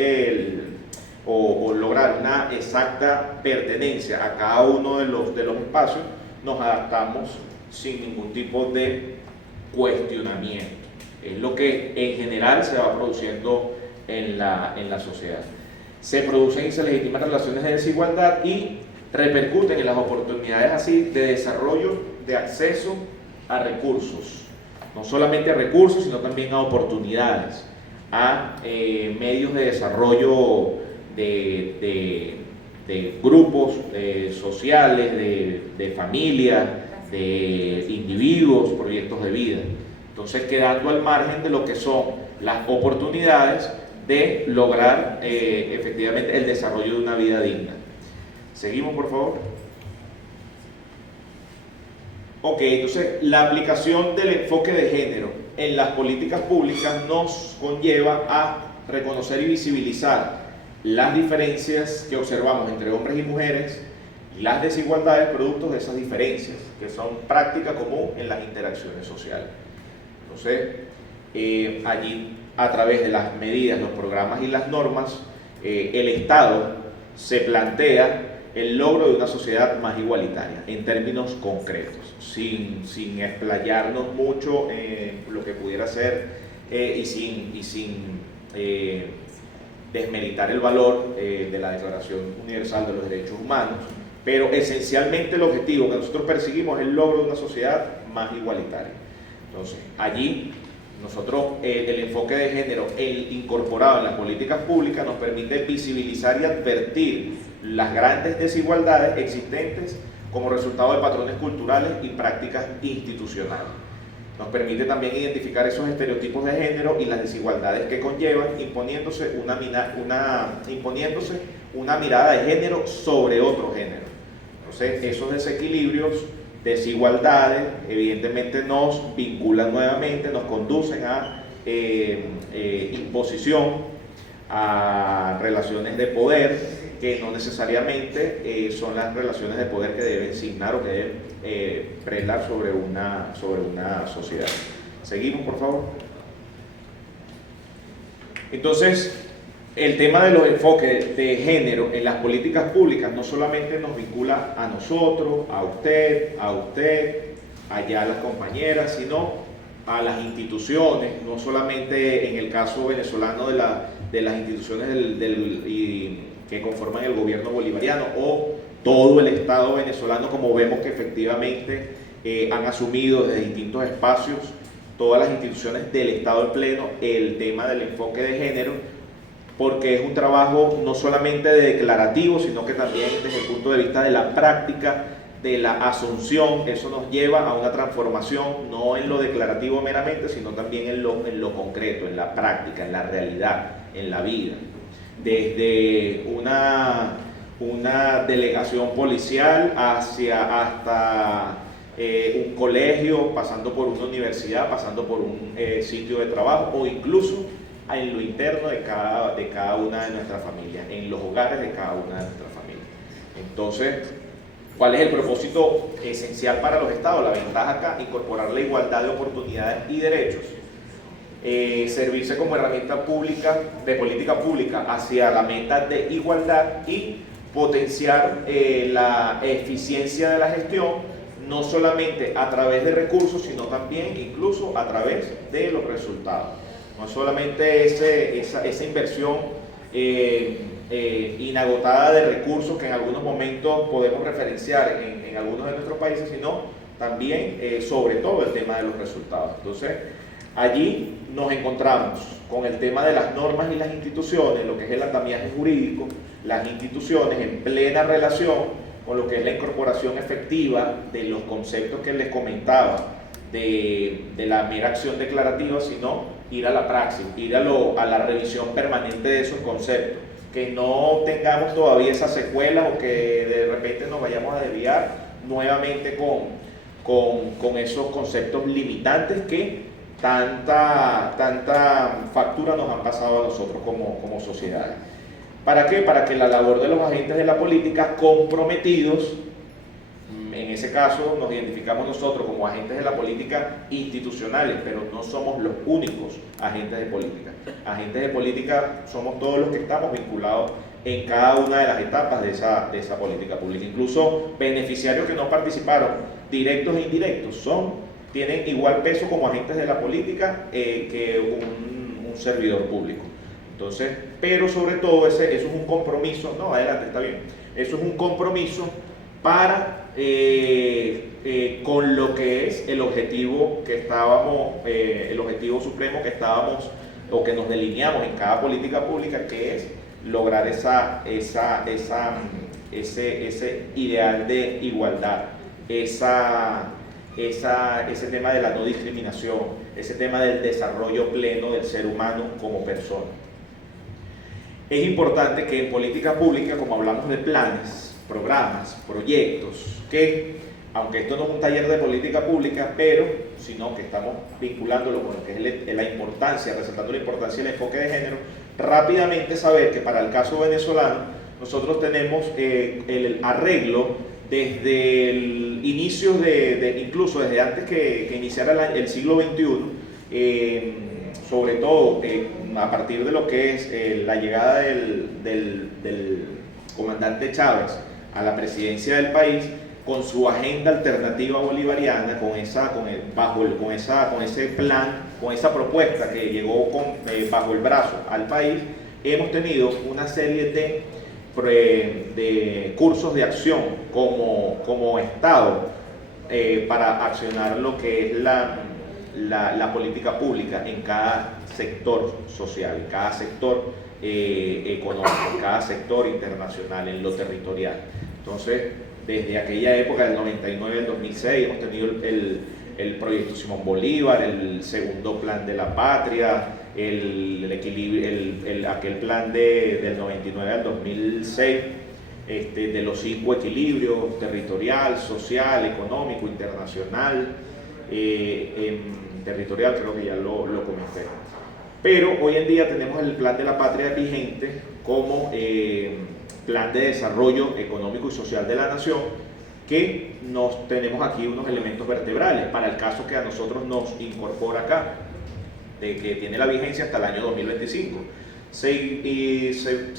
o lograr una exacta pertenencia a cada uno de los espacios, nos adaptamos sin ningún tipo de cuestionamiento. Es lo que en general se va produciendo en la sociedad. Se producen y se legitiman relaciones de desigualdad y repercuten en las oportunidades así de desarrollo, de acceso a recursos. No solamente a recursos, sino también a oportunidades, a medios de desarrollo de grupos sociales, de familias, de individuos, proyectos de vida. Entonces, quedando al margen de lo que son las oportunidades de lograr efectivamente el desarrollo de una vida digna. Seguimos, por favor. Ok, entonces la aplicación del enfoque de género en las políticas públicas nos conlleva a reconocer y visibilizar las diferencias que observamos entre hombres y mujeres y las desigualdades productos de esas diferencias, que son práctica común en las interacciones sociales. Entonces, allí, a través de las medidas, los programas y las normas, el Estado se plantea el logro de una sociedad más igualitaria, en términos concretos, sin explayarnos mucho en lo que pudiera ser y sin desmeritar el valor de la Declaración Universal de los Derechos Humanos, pero esencialmente el objetivo que nosotros perseguimos es el logro de una sociedad más igualitaria. Entonces, allí nosotros el enfoque de género incorporado en las políticas públicas nos permite visibilizar y advertir las grandes desigualdades existentes como resultado de patrones culturales y prácticas institucionales. Nos permite también identificar esos estereotipos de género y las desigualdades que conllevan, imponiéndose una mirada de género sobre otro género. Entonces, esos desequilibrios, desigualdades, evidentemente nos vinculan nuevamente, nos conducen a imposición, a relaciones de poder, que no necesariamente son las relaciones de poder que deben signar o que deben prelar sobre una sociedad. Seguimos, por favor. Entonces, el tema de los enfoques de género en las políticas públicas no solamente nos vincula a nosotros, a usted, allá a las compañeras, sino a las instituciones, no solamente en el caso venezolano de las instituciones que conforman el gobierno bolivariano o todo el Estado venezolano, como vemos que efectivamente han asumido desde distintos espacios todas las instituciones del Estado en pleno el tema del enfoque de género, porque es un trabajo no solamente declarativo, sino que también desde el punto de vista de la práctica, de la asunción. Eso nos lleva a una transformación, no en lo declarativo meramente, sino también en lo concreto, en la práctica, en la realidad, en la vida. Desde una delegación policial hasta un colegio, pasando por una universidad, pasando por un sitio de trabajo o incluso en lo interno de cada una de nuestras familias, en los hogares de cada una de nuestras familias. Entonces, ¿cuál es el propósito esencial para los estados? La ventaja acá, incorporar la igualdad de oportunidades y derechos, servirse como herramienta pública, de política pública hacia la meta de igualdad y potenciar la eficiencia de la gestión, no solamente a través de recursos, sino también incluso a través de los resultados. No solamente esa inversión inagotada de recursos que en algunos momentos podemos referenciar en algunos de nuestros países, sino también sobre todo el tema de los resultados. Entonces, allí nos encontramos con el tema de las normas y las instituciones, lo que es el andamiaje jurídico, las instituciones en plena relación con lo que es la incorporación efectiva de los conceptos que les comentaba, de la mera acción declarativa, sino ir a la praxis, ir a la revisión permanente de esos conceptos, que no tengamos todavía esas secuelas o que de repente nos vayamos a desviar nuevamente con esos conceptos limitantes que tanta factura nos han pasado a nosotros como sociedad. ¿Para qué? Para que la labor de los agentes de la política comprometidos, en ese caso nos identificamos nosotros como agentes de la política institucionales, pero no somos los únicos agentes de política. Agentes de política somos todos los que estamos vinculados en cada una de las etapas de esa política pública. Incluso beneficiarios que no participaron, directos e indirectos, tienen igual peso como agentes de la política que un servidor público. Entonces, pero sobre todo eso es un compromiso, no, adelante, está bien, eso es un compromiso para con lo que es el objetivo que estábamos, el objetivo supremo que estábamos o que nos delineamos en cada política pública, que es lograr ese ideal de igualdad, ese tema de la no discriminación, ese tema del desarrollo pleno del ser humano como persona. Es importante que en política pública, como hablamos de planes, programas, proyectos, que aunque esto no es un taller de política pública, pero sino que estamos vinculándolo con lo que es la importancia, resaltando la importancia del enfoque de género, rápidamente saber que para el caso venezolano nosotros tenemos el arreglo desde el inicio incluso desde antes que iniciara el siglo XXI, sobre todo a partir de lo que es la llegada del comandante Chávez a la presidencia del país, con su agenda alternativa bolivariana, con ese plan, con esa propuesta que llegó bajo el brazo al país, hemos tenido una serie de cursos de acción como Estado para accionar lo que es la política pública en cada sector social, en cada sector económico, en cada sector internacional, en lo territorial. Entonces, desde aquella época, del 99 al 2006, hemos tenido el proyecto Simón Bolívar, el segundo plan de la patria, aquel plan del 99 al 2006, de los 5 equilibrios: territorial, social, económico, internacional, territorial creo que ya lo comenté. Pero hoy en día tenemos el plan de la patria vigente como plan de desarrollo económico y social de la nación, que tenemos aquí unos elementos vertebrales para el caso que a nosotros nos incorpora acá, de que tiene la vigencia hasta el año 2025. Se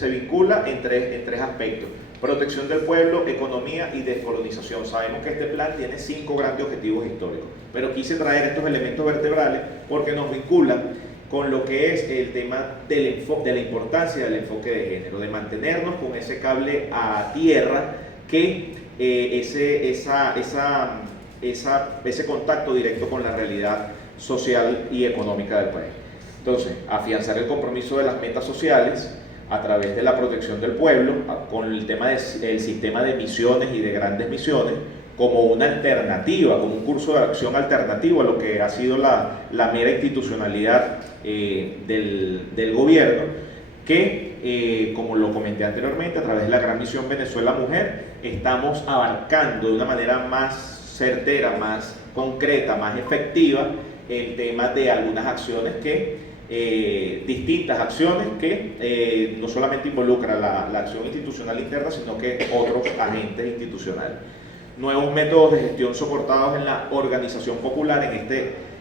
vincula en tres aspectos: protección del pueblo, economía y descolonización. Sabemos que este plan tiene 5 grandes objetivos históricos, pero quise traer estos elementos vertebrales porque nos vinculan con lo que es el tema de la importancia del enfoque de género, de mantenernos con ese cable a tierra, que ese contacto directo con la realidad social y económica del país. Entonces, afianzar el compromiso de las metas sociales a través de la protección del pueblo, con el tema del sistema de misiones y de grandes misiones, como una alternativa, como un curso de acción alternativo a lo que ha sido la mera institucionalidad del gobierno, que, como lo comenté anteriormente, a través de la Gran Misión Venezuela Mujer, estamos abarcando de una manera más certera, más concreta, más efectiva, el tema de algunas acciones distintas acciones que no solamente involucran la acción institucional interna, sino que otros agentes institucionales. Nuevos métodos de gestión soportados en la organización popular,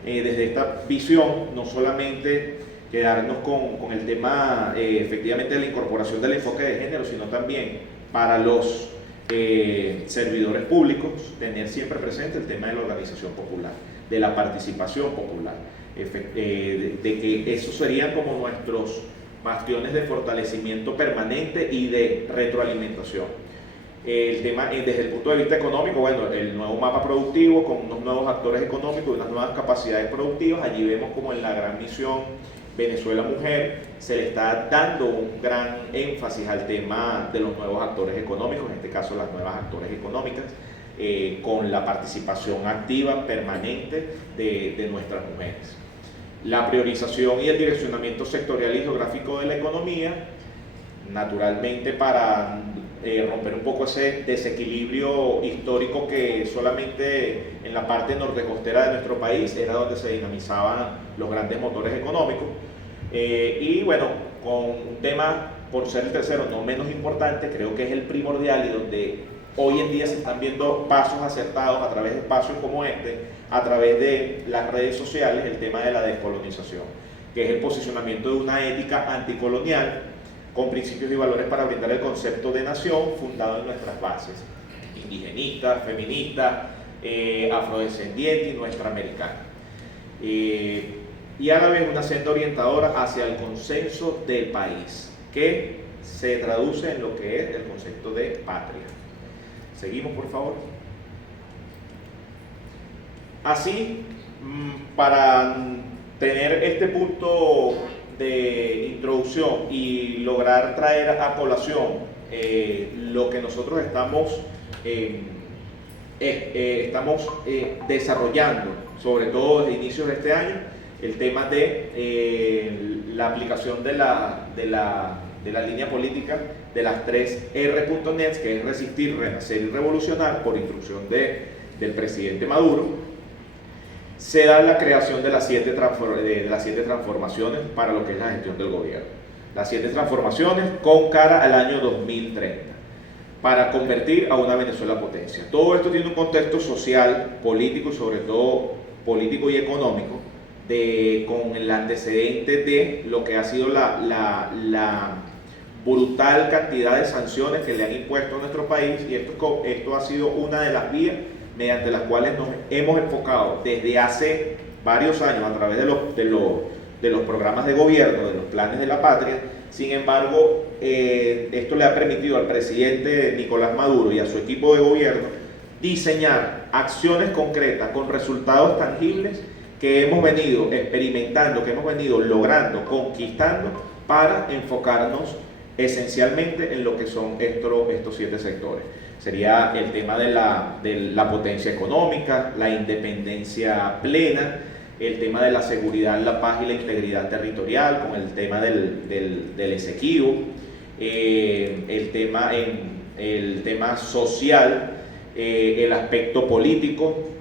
desde esta visión, no solamente quedarnos con el tema efectivamente de la incorporación del enfoque de género, sino también para los servidores públicos, tener siempre presente el tema de la organización popular, de la participación popular, de que esos serían como nuestros bastiones de fortalecimiento permanente y de retroalimentación. El tema, desde el punto de vista económico, bueno, el nuevo mapa productivo con unos nuevos actores económicos y unas nuevas capacidades productivas. Allí vemos como en la Gran Misión Venezuela Mujer se le está dando un gran énfasis al tema de los nuevos actores económicos, en este caso las nuevas actores económicas, con la participación activa permanente de nuestras mujeres. La priorización y el direccionamiento sectorial y geográfico de la economía, naturalmente para romper un poco ese desequilibrio histórico que solamente en la parte norte-costera de nuestro país era donde se dinamizaban los grandes motores económicos. Y bueno, con un tema, por ser el tercero no menos importante, creo que es el primordial y donde hoy en día se están viendo pasos acertados a través de espacios como este, a través de las redes sociales, el tema de la descolonización, que es el posicionamiento de una ética anticolonial con principios y valores para brindar el concepto de nación fundado en nuestras bases, indigenistas, feministas, afrodescendiente y nuestra americana. Y a la vez una senda orientadora hacia el consenso del país, que se traduce en lo que es el concepto de patria. Seguimos, por favor. Así, para tener este punto de introducción y lograr traer a colación lo que nosotros estamos desarrollando, sobre todo desde inicios de este año, el tema de la aplicación de la línea política de las 3 R.net, que es resistir, renacer y revolucionar, por instrucción del presidente Maduro. Se da la creación de las 7 transformaciones para lo que es la gestión del gobierno. Las 7 transformaciones con cara al año 2030, para convertir a una Venezuela potencia. Todo esto tiene un contexto social, político y sobre todo político y económico, con el antecedente de lo que ha sido la brutal cantidad de sanciones que le han impuesto a nuestro país, y esto ha sido una de las vías mediante las cuales nos hemos enfocado desde hace varios años a través de los programas de gobierno, de los planes de la patria. Sin embargo, esto le ha permitido al presidente Nicolás Maduro y a su equipo de gobierno diseñar acciones concretas con resultados tangibles que hemos venido experimentando, que hemos venido logrando, conquistando, para enfocarnos esencialmente en lo que son estos 7 sectores. Sería el tema de la potencia económica, la independencia plena, el tema de la seguridad, la paz y la integridad territorial, con el tema del Esequibo, el tema social, el aspecto político,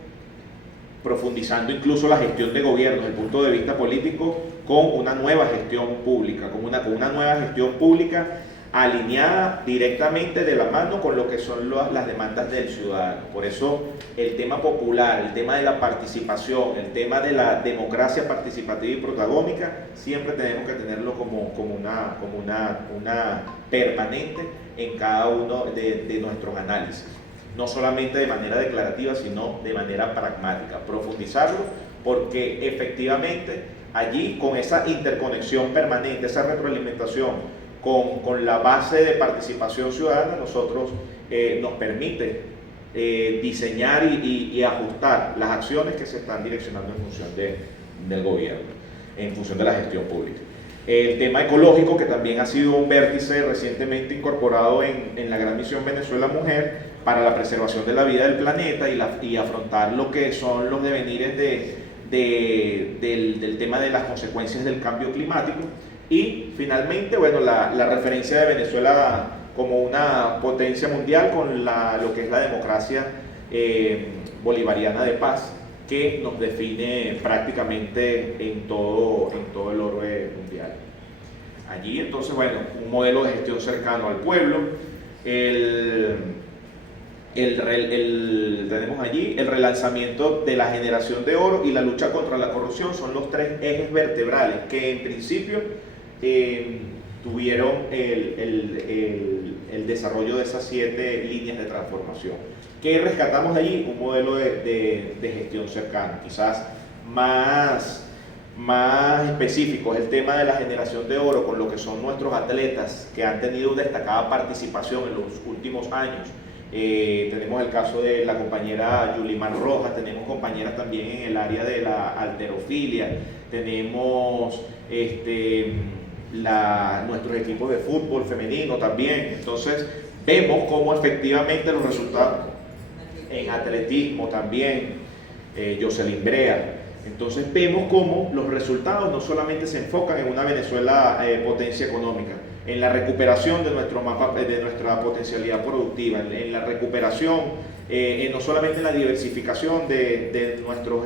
profundizando incluso la gestión de gobierno desde el punto de vista político, con una nueva gestión pública, con una nueva gestión pública alineada directamente de la mano con lo que son las demandas del ciudadano. Por eso el tema popular, el tema de la participación, el tema de la democracia participativa y protagónica, siempre tenemos que tenerlo como una permanente en cada uno de nuestros análisis. No solamente de manera declarativa, sino de manera pragmática. Profundizarlo, porque efectivamente allí, con esa interconexión permanente, esa retroalimentación con la base de participación ciudadana, nosotros nos permite diseñar y ajustar las acciones que se están direccionando en función del gobierno, en función de la gestión pública. El tema ecológico, que también ha sido un vértice recientemente incorporado en la Gran Misión Venezuela Mujer, para la preservación de la vida del planeta y afrontar lo que son los devenires del tema de las consecuencias del cambio climático. Y finalmente, bueno, la referencia de Venezuela como una potencia mundial con lo que es la democracia bolivariana de paz, que nos define prácticamente en todo el orbe mundial. Allí entonces, bueno, un modelo de gestión cercano al pueblo, tenemos allí el relanzamiento de la generación de oro y la lucha contra la corrupción. Son los 3 ejes vertebrales que en principio tuvieron el desarrollo de esas 7 líneas de transformación. ¿Qué rescatamos de allí? Un modelo de gestión cercana, quizás más específico, es el tema de la generación de oro, con lo que son nuestros atletas que han tenido destacada participación en los últimos años Tenemos el caso de la compañera Yulimar Rojas, tenemos compañeras también en el área de la halterofilia, tenemos nuestros equipos de fútbol femenino también. Entonces vemos cómo efectivamente los resultados en atletismo también, Jocelyn Brea. Entonces vemos cómo los resultados no solamente se enfocan en una Venezuela potencia económica, en la recuperación de nuestro mapa, de nuestra potencialidad productiva, en la recuperación, no solamente en la diversificación de nuestro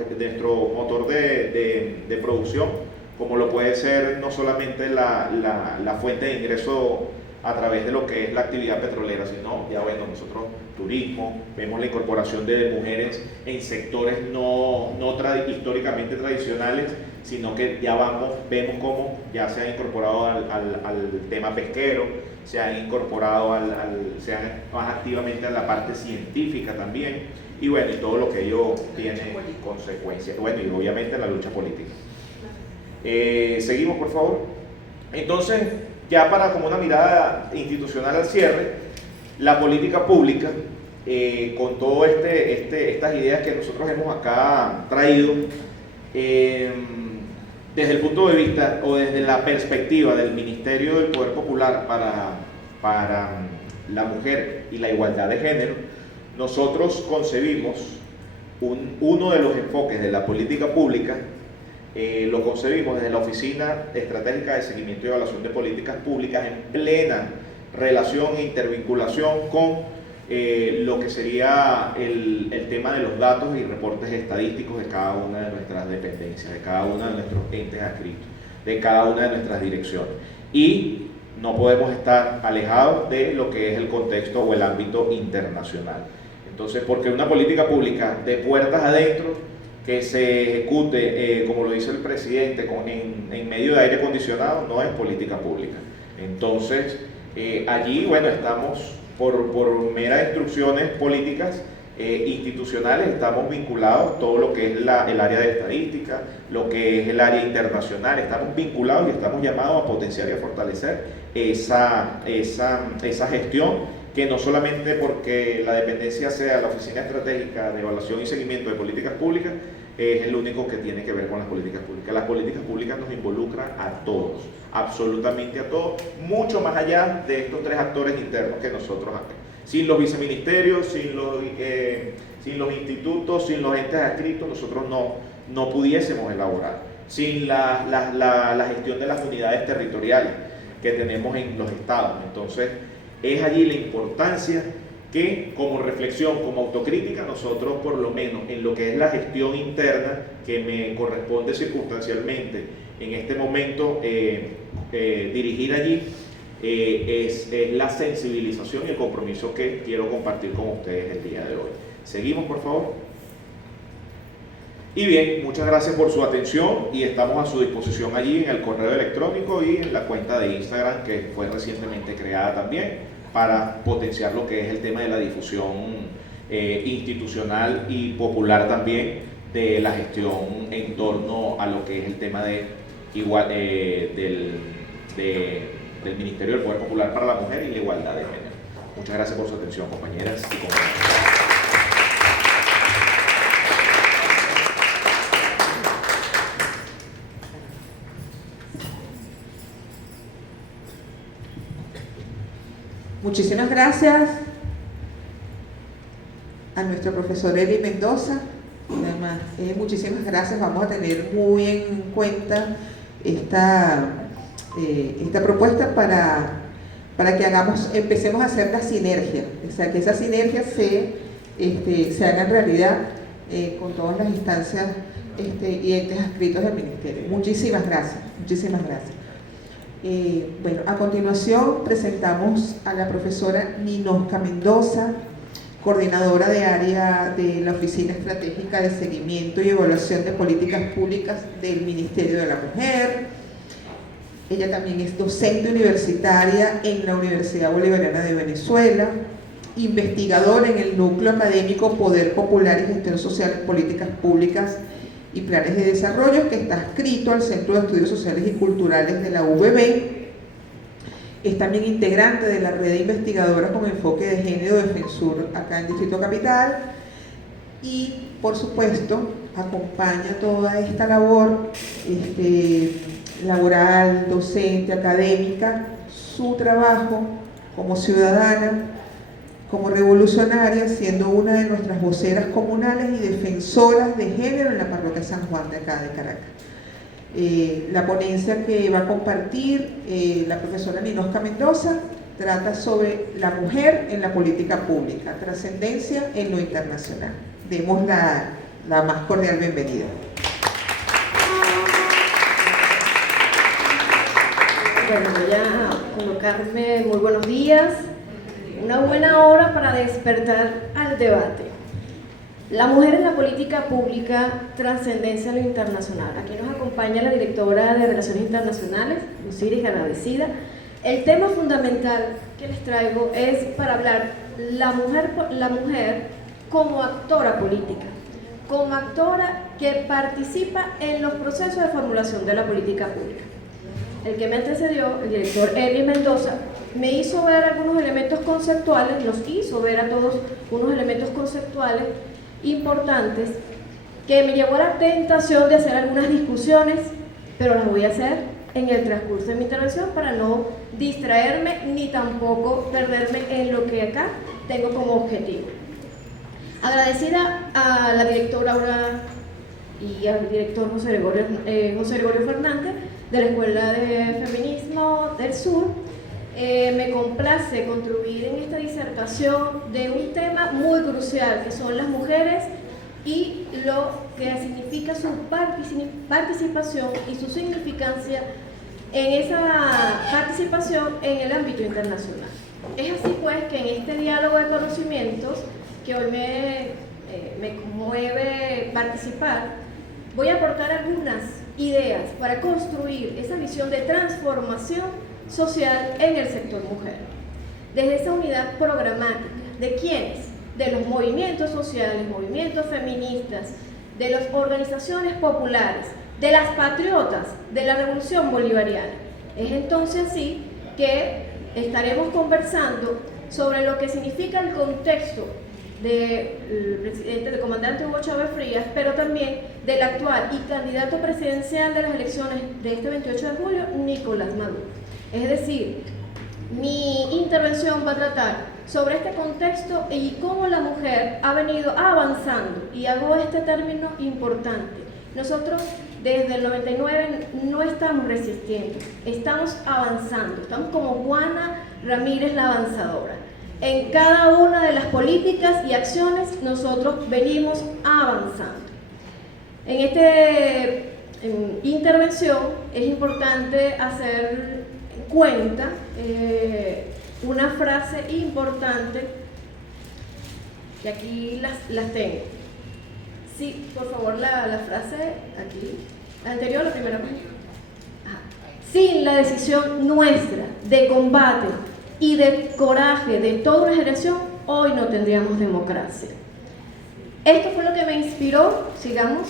motor de producción, como lo puede ser no solamente la fuente de ingreso a través de lo que es la actividad petrolera, sino ya bueno, nosotros turismo, vemos la incorporación de mujeres en sectores no históricamente tradicionales, sino que ya vemos cómo ya se han incorporado al tema pesquero, se han incorporado se han más activamente a la parte científica también, y bueno, y todo lo que ello tiene consecuencias, bueno, y obviamente la lucha política. Seguimos, por favor. Entonces, ya para como una mirada institucional al cierre, la política pública, con todas estas ideas que nosotros hemos acá traído, desde el punto de vista o desde la perspectiva del Ministerio del Poder Popular para la mujer y la igualdad de género, nosotros concebimos uno de los enfoques de la política pública. Lo concebimos desde la Oficina Estratégica de Seguimiento y Evaluación de Políticas Públicas en plena relación e intervinculación con lo que sería el tema de los datos y reportes estadísticos de cada una de nuestras dependencias, de cada uno de nuestros entes adscritos, de cada una de nuestras direcciones. Y no podemos estar alejados de lo que es el contexto o el ámbito internacional. Entonces, porque una política pública de puertas adentro, que se ejecute, como lo dice el presidente, en medio de aire acondicionado, no es política pública. Entonces, allí, bueno, estamos por meras instrucciones políticas, institucionales, estamos vinculados, todo lo que es el área de estadística, lo que es el área internacional, estamos vinculados y estamos llamados a potenciar y a fortalecer esa gestión, que no solamente porque la dependencia sea la Oficina Estratégica de Evaluación y Seguimiento de Políticas Públicas, es el único que tiene que ver con las políticas públicas. Las políticas públicas nos involucran a todos, absolutamente a todos, mucho más allá de estos tres actores internos que nosotros hacemos. Sin los viceministerios, sin los institutos, sin los entes adscritos, nosotros no pudiésemos elaborar. Sin la gestión de las unidades territoriales que tenemos en los estados. Entonces, es allí la importancia que, como reflexión, como autocrítica, nosotros por lo menos en lo que es la gestión interna que me corresponde circunstancialmente en este momento dirigir allí, es la sensibilización y el compromiso que quiero compartir con ustedes el día de hoy. Seguimos, por favor. Y bien, muchas gracias por su atención y estamos a su disposición allí en el correo electrónico y en la cuenta de Instagram que fue recientemente creada también para potenciar lo que es el tema de la difusión institucional y popular también de la gestión en torno a lo que es el tema del Ministerio del Poder Popular para la Mujer y la Igualdad de Género. Muchas gracias por su atención, compañeras y compañeros. Muchísimas gracias a nuestro profesor Eli Mendoza. Además, muchísimas gracias. Vamos a tener muy en cuenta esta propuesta para que empecemos a hacer la sinergia, o sea, que esa sinergia se haga en realidad con todas las instancias y entes adscritos del Ministerio. Muchísimas gracias, muchísimas gracias. Bueno, a continuación presentamos a la profesora Ninosca Mendoza, coordinadora de área de la Oficina Estratégica de Seguimiento y Evaluación de Políticas Públicas del Ministerio de la Mujer. Ella también es docente universitaria en la Universidad Bolivariana de Venezuela, investigadora en el Núcleo Académico Poder Popular y Gestión Social en Políticas Públicas y Planes de Desarrollo, que está adscrito al Centro de Estudios Sociales y Culturales de la UBB. es también integrante de la red de investigadoras con enfoque de género de FENSUR acá en Distrito Capital y, por supuesto, acompaña toda esta labor laboral, docente, académica, su trabajo como ciudadana, como revolucionaria, siendo una de nuestras voceras comunales y defensoras de género en la parroquia San Juan de acá de Caracas. La ponencia que va a compartir la profesora Ninosca Mendoza trata sobre la mujer en la política pública, trascendencia en lo internacional. Demos la más cordial bienvenida. Bueno, voy a colocarme muy buenos días, una buena hora para despertar al debate. La mujer en la política pública, trascendencia en lo internacional. Aquí nos acompaña la directora de Relaciones Internacionales, Osiris Ganadecida. El tema fundamental que les traigo es para hablar la mujer como actora política, como actora que participa en los procesos de formulación de la política pública. El que me antecedió, el director Eli Mendoza, me hizo ver algunos elementos conceptuales, nos hizo ver a todos unos elementos conceptuales importantes que me llevó a la tentación de hacer algunas discusiones, pero las voy a hacer en el transcurso de mi intervención para no distraerme ni tampoco perderme en lo que acá tengo como objetivo. Agradecida a la directora Aura y al director José Gregorio Fernández de la Escuela de Feminismo del Sur, me complace contribuir en esta disertación de un tema muy crucial que son las mujeres y lo que significa su participación y su significancia en esa participación en el ámbito internacional. Es así pues que en este diálogo de conocimientos que hoy me conmueve participar, voy a aportar algunas ideas para construir esa visión de transformación social en el sector mujer. Desde esa unidad programática, ¿de quiénes? De los movimientos sociales, movimientos feministas, de las organizaciones populares, de las patriotas de la Revolución Bolivariana. Es entonces así que estaremos conversando sobre lo que significa el contexto del comandante Hugo Chávez Frías, pero también del actual y candidato presidencial de las elecciones de este 28 de julio, Nicolás Maduro. Es decir, mi intervención va a tratar sobre este contexto y cómo la mujer ha venido avanzando, y hago este término importante. Nosotros desde el 99 no estamos resistiendo, estamos avanzando, estamos como Juana Ramírez la avanzadora. En cada una de las políticas y acciones nosotros venimos avanzando. En esta intervención es importante hacer cuenta una frase importante que aquí las tengo. Sí, por favor, la frase aquí, la anterior, la primera página. Sin la decisión nuestra de combate y de coraje de toda una generación, hoy no tendríamos democracia. Esto fue lo que me inspiró, sigamos.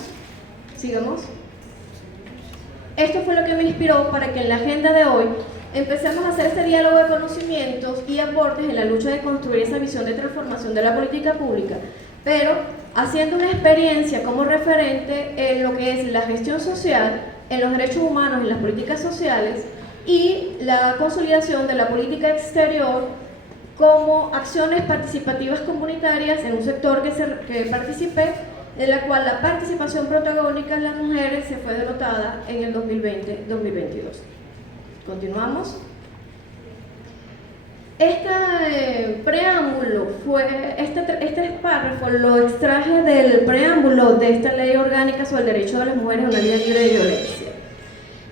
Esto fue lo que me inspiró para que en la agenda de hoy empecemos a hacer este diálogo de conocimientos y aportes en la lucha de construir esa visión de transformación de la política pública, pero haciendo una experiencia como referente en lo que es la gestión social, en los derechos humanos, en las políticas sociales y la consolidación de la política exterior como acciones participativas comunitarias en un sector que participé, en la cual la participación protagónica en las mujeres se fue denotada en el 2020-2022. Continuamos. Este preámbulo este párrafo lo extraje del preámbulo de esta ley orgánica sobre el derecho de las mujeres a una vida libre de violencia.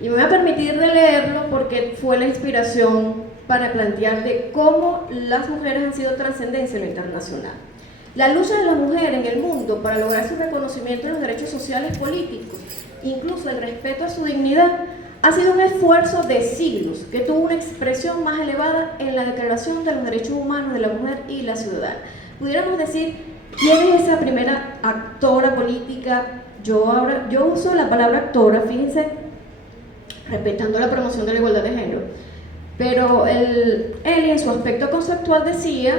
Y me voy a permitir de leerlo porque fue la inspiración para plantear de cómo las mujeres han sido trascendencia en lo internacional. La lucha de las mujeres en el mundo para lograr su reconocimiento de los derechos sociales políticos, incluso el respeto a su dignidad, ha sido un esfuerzo de siglos que tuvo una expresión más elevada en la Declaración de los Derechos Humanos de la Mujer y la Ciudadana. Pudiéramos decir, ¿quién es esa primera actora política? Yo uso la palabra actora, fíjense, respetando la promoción de la igualdad de género, pero él en su aspecto conceptual decía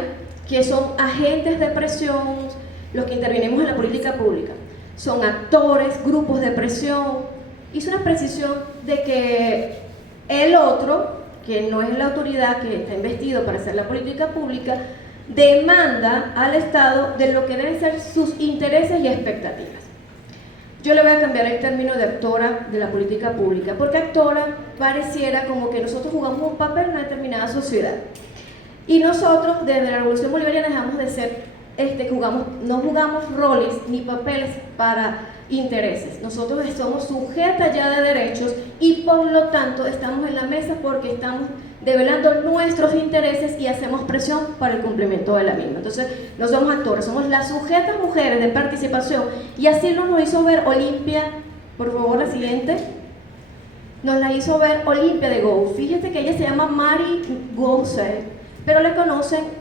que son agentes de presión los que intervenimos en la política pública. Son actores, grupos de presión. Hizo una precisión de que el otro, que no es la autoridad que está investido para hacer la política pública, demanda al Estado de lo que deben ser sus intereses y expectativas. Yo le voy a cambiar el término de actora de la política pública, porque actora pareciera como que nosotros jugamos un papel en una determinada sociedad. Y nosotros, desde la Revolución Bolivariana, dejamos de ser no jugamos roles ni papeles para intereses. Nosotros somos sujetas ya de derechos y por lo tanto estamos en la mesa porque estamos develando nuestros intereses y hacemos presión para el cumplimiento de la misma. Entonces, no somos actores, somos las sujetas mujeres de participación, y así nos hizo ver Olimpia, por favor la siguiente, nos la hizo ver Olimpia de Gouges. Fíjate que ella se llama Marie Gouges, pero le conocen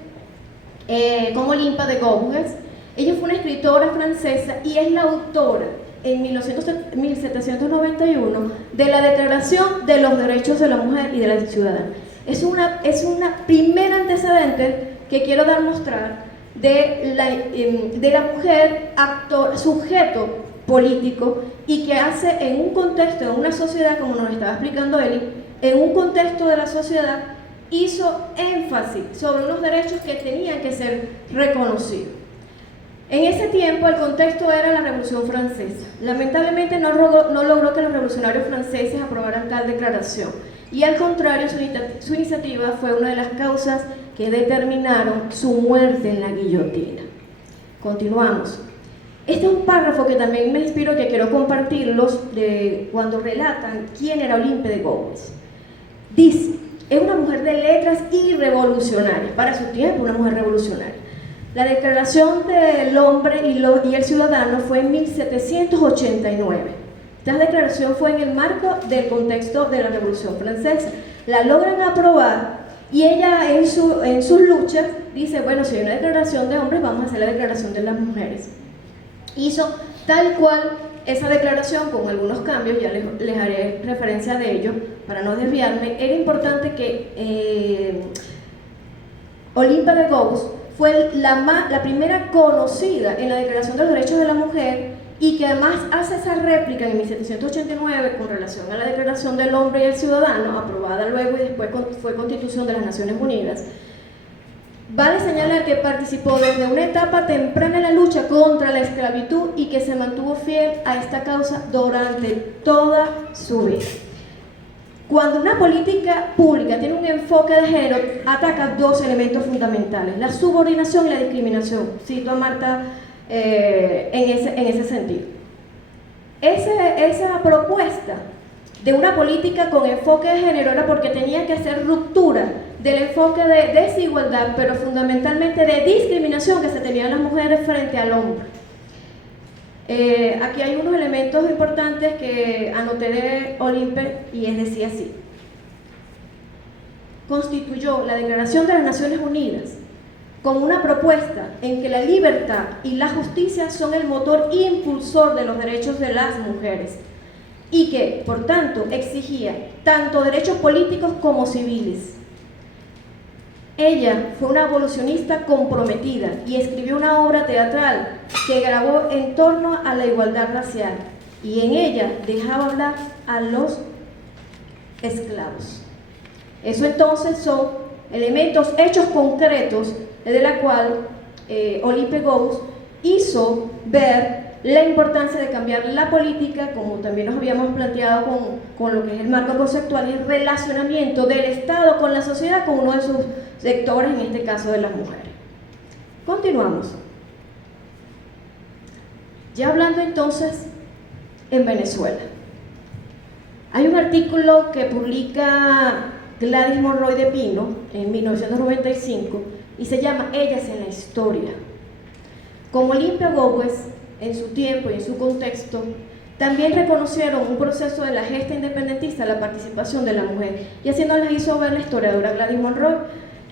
como Olimpia de Gouges. Ella fue una escritora francesa y es la autora en 1791 de la Declaración de los Derechos de la Mujer y de la Ciudadana. Es una primera antecedente que quiero mostrar de la mujer sujeto político, y que hace en un contexto, en una sociedad, como nos estaba explicando Eli, en un contexto de la sociedad, hizo énfasis sobre unos derechos que tenían que ser reconocidos. En ese tiempo el contexto era la Revolución Francesa. Lamentablemente no logró que los revolucionarios franceses aprobaran tal declaración, y al contrario, su iniciativa fue una de las causas que determinaron su muerte en la guillotina. Continuamos. Este es un párrafo que también me inspiró, que quiero compartirlos, de cuando relatan quién era Olimpia de Gouges. Dice: es una mujer de letras y revolucionaria, para su tiempo una mujer revolucionaria. La Declaración del Hombre y el Ciudadano fue en 1789. Esta declaración fue en el marco del contexto de la Revolución Francesa. La logran aprobar y ella en sus luchas dice: bueno, si hay una declaración de hombres, vamos a hacer la declaración de las mujeres. Hizo tal cual esa declaración, con algunos cambios, ya les haré referencia de ello para no desviarme. Era importante que Olimpia de Gouges fue la primera conocida en la Declaración de los Derechos de la Mujer, y que además hace esa réplica en 1789 con relación a la Declaración del Hombre y el Ciudadano, aprobada luego y después fue Constitución de las Naciones Unidas. Vale señalar que participó desde una etapa temprana en la lucha contra la esclavitud y que se mantuvo fiel a esta causa durante toda su vida. Cuando una política pública tiene un enfoque de género, ataca dos elementos fundamentales: la subordinación y la discriminación. Cito a Marta en ese sentido. Esa propuesta de una política con enfoque de género era porque tenía que hacer ruptura del enfoque de desigualdad, pero fundamentalmente de discriminación que se tenían las mujeres frente al hombre. Aquí hay unos elementos importantes que anoté de Olimpia, y decía así: constituyó la Declaración de las Naciones Unidas como una propuesta en que la libertad y la justicia son el motor impulsor de los derechos de las mujeres, y que, por tanto, exigía tanto derechos políticos como civiles. Ella fue una abolicionista comprometida y escribió una obra teatral que grabó en torno a la igualdad racial, y en ella dejaba hablar a los esclavos. Eso entonces son elementos, hechos concretos, de la cual Olimpia Gouges hizo ver la importancia de cambiar la política, como también nos habíamos planteado con lo que es el marco conceptual y el relacionamiento del Estado con la sociedad, con uno de sus sectores, en este caso de las mujeres. Continuamos. Ya hablando entonces en Venezuela. Hay un artículo que publica Gladys Monroy de Pino en 1995 y se llama Ellas en la Historia. Como Olimpia Gouges, en su tiempo y en su contexto, también reconocieron un proceso de la gesta independentista, la participación de la mujer, y así nos la hizo ver la historiadora Gladys Monroy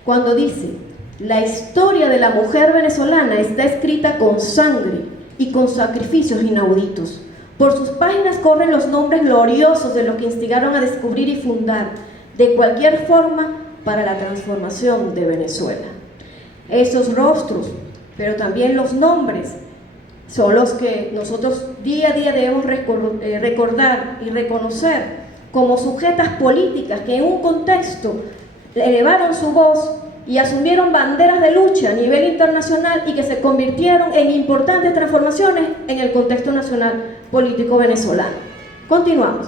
cuando dice: la historia de la mujer venezolana está escrita con sangre y con sacrificios inauditos. Por sus páginas corren los nombres gloriosos de los que instigaron a descubrir y fundar, de cualquier forma para la transformación de Venezuela. Esos rostros, pero también los nombres, son los que nosotros día a día debemos recordar y reconocer como sujetas políticas que en un contexto elevaron su voz y asumieron banderas de lucha a nivel internacional y que se convirtieron en importantes transformaciones en el contexto nacional político venezolano. Continuamos.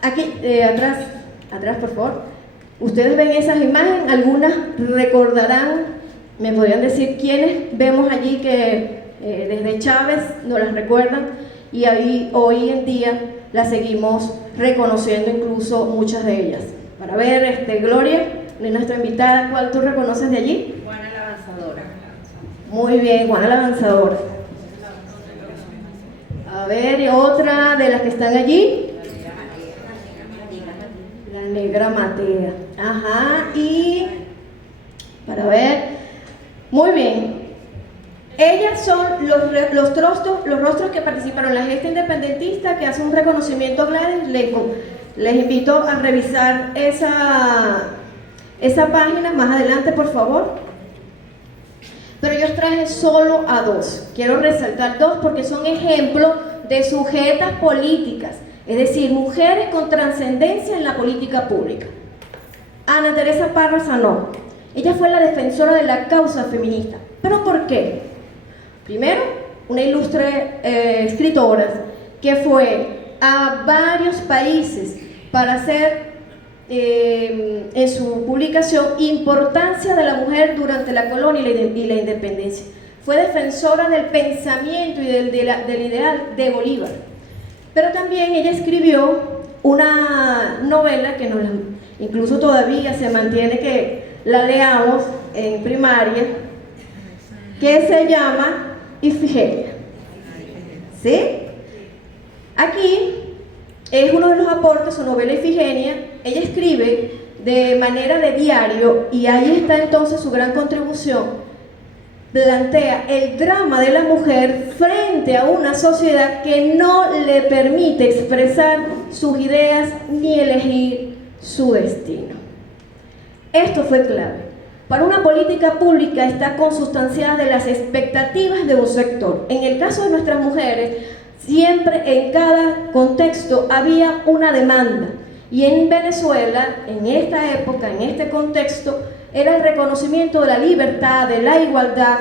Aquí, atrás por favor. Ustedes ven esas imágenes, algunas recordarán, me podrían decir quiénes vemos allí que desde Chávez nos las recuerdan y ahí, hoy en día las seguimos reconociendo, incluso muchas de ellas. Para ver, Gloria, nuestra invitada, ¿cuál tú reconoces de allí? Juana la Avanzadora. Muy bien, Juana la Avanzadora. A ver, y otra de las que están allí. La Negra Matea. Ajá, y para ver. Muy bien. Ellas son los rostros que participaron en la gesta independentista que hace un reconocimiento a Gladys. Les invito a revisar esa página más adelante, por favor. Pero yo os traje solo a dos. Quiero resaltar dos porque son ejemplos de sujetas políticas, es decir, mujeres con trascendencia en la política pública. Ana Teresa Parra Sanó. Ella fue la defensora de la causa feminista. ¿Pero por qué? Primero, una ilustre escritora que fue a varios países para hacer en su publicación Importancia de la mujer durante la colonia y la independencia. Fue defensora del pensamiento y del ideal de Bolívar. Pero también ella escribió una novela que incluso todavía se mantiene que la leamos en primaria, que se llama Ifigenia. ¿Sí? Aquí es uno de los aportes, su novela Ifigenia. Ella escribe de manera de diario y ahí está entonces su gran contribución. Plantea el drama de la mujer frente a una sociedad que no le permite expresar sus ideas ni elegir su destino. Esto fue clave. Para una política pública está consustanciada de las expectativas de un sector. En el caso de nuestras mujeres, siempre en cada contexto había una demanda. Y en Venezuela, en esta época, en este contexto, era el reconocimiento de la libertad, de la igualdad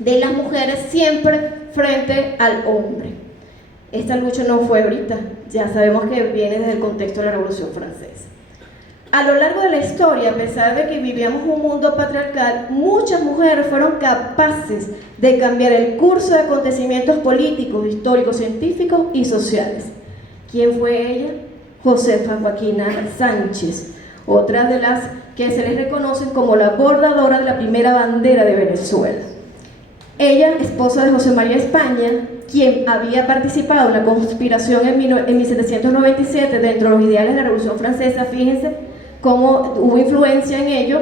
de las mujeres siempre frente al hombre. Esta lucha no fue ahorita, ya sabemos que viene desde el contexto de la Revolución Francesa. A lo largo de la historia, a pesar de que vivíamos un mundo patriarcal, muchas mujeres fueron capaces de cambiar el curso de acontecimientos políticos, históricos, científicos y sociales. ¿Quién fue ella? Josefa Joaquina Sánchez, otra de las que se les reconocen como la bordadora de la primera bandera de Venezuela. Ella, esposa de José María España, quien había participado en la conspiración en 1797 dentro de los ideales de la Revolución Francesa, fíjense cómo hubo influencia en ello,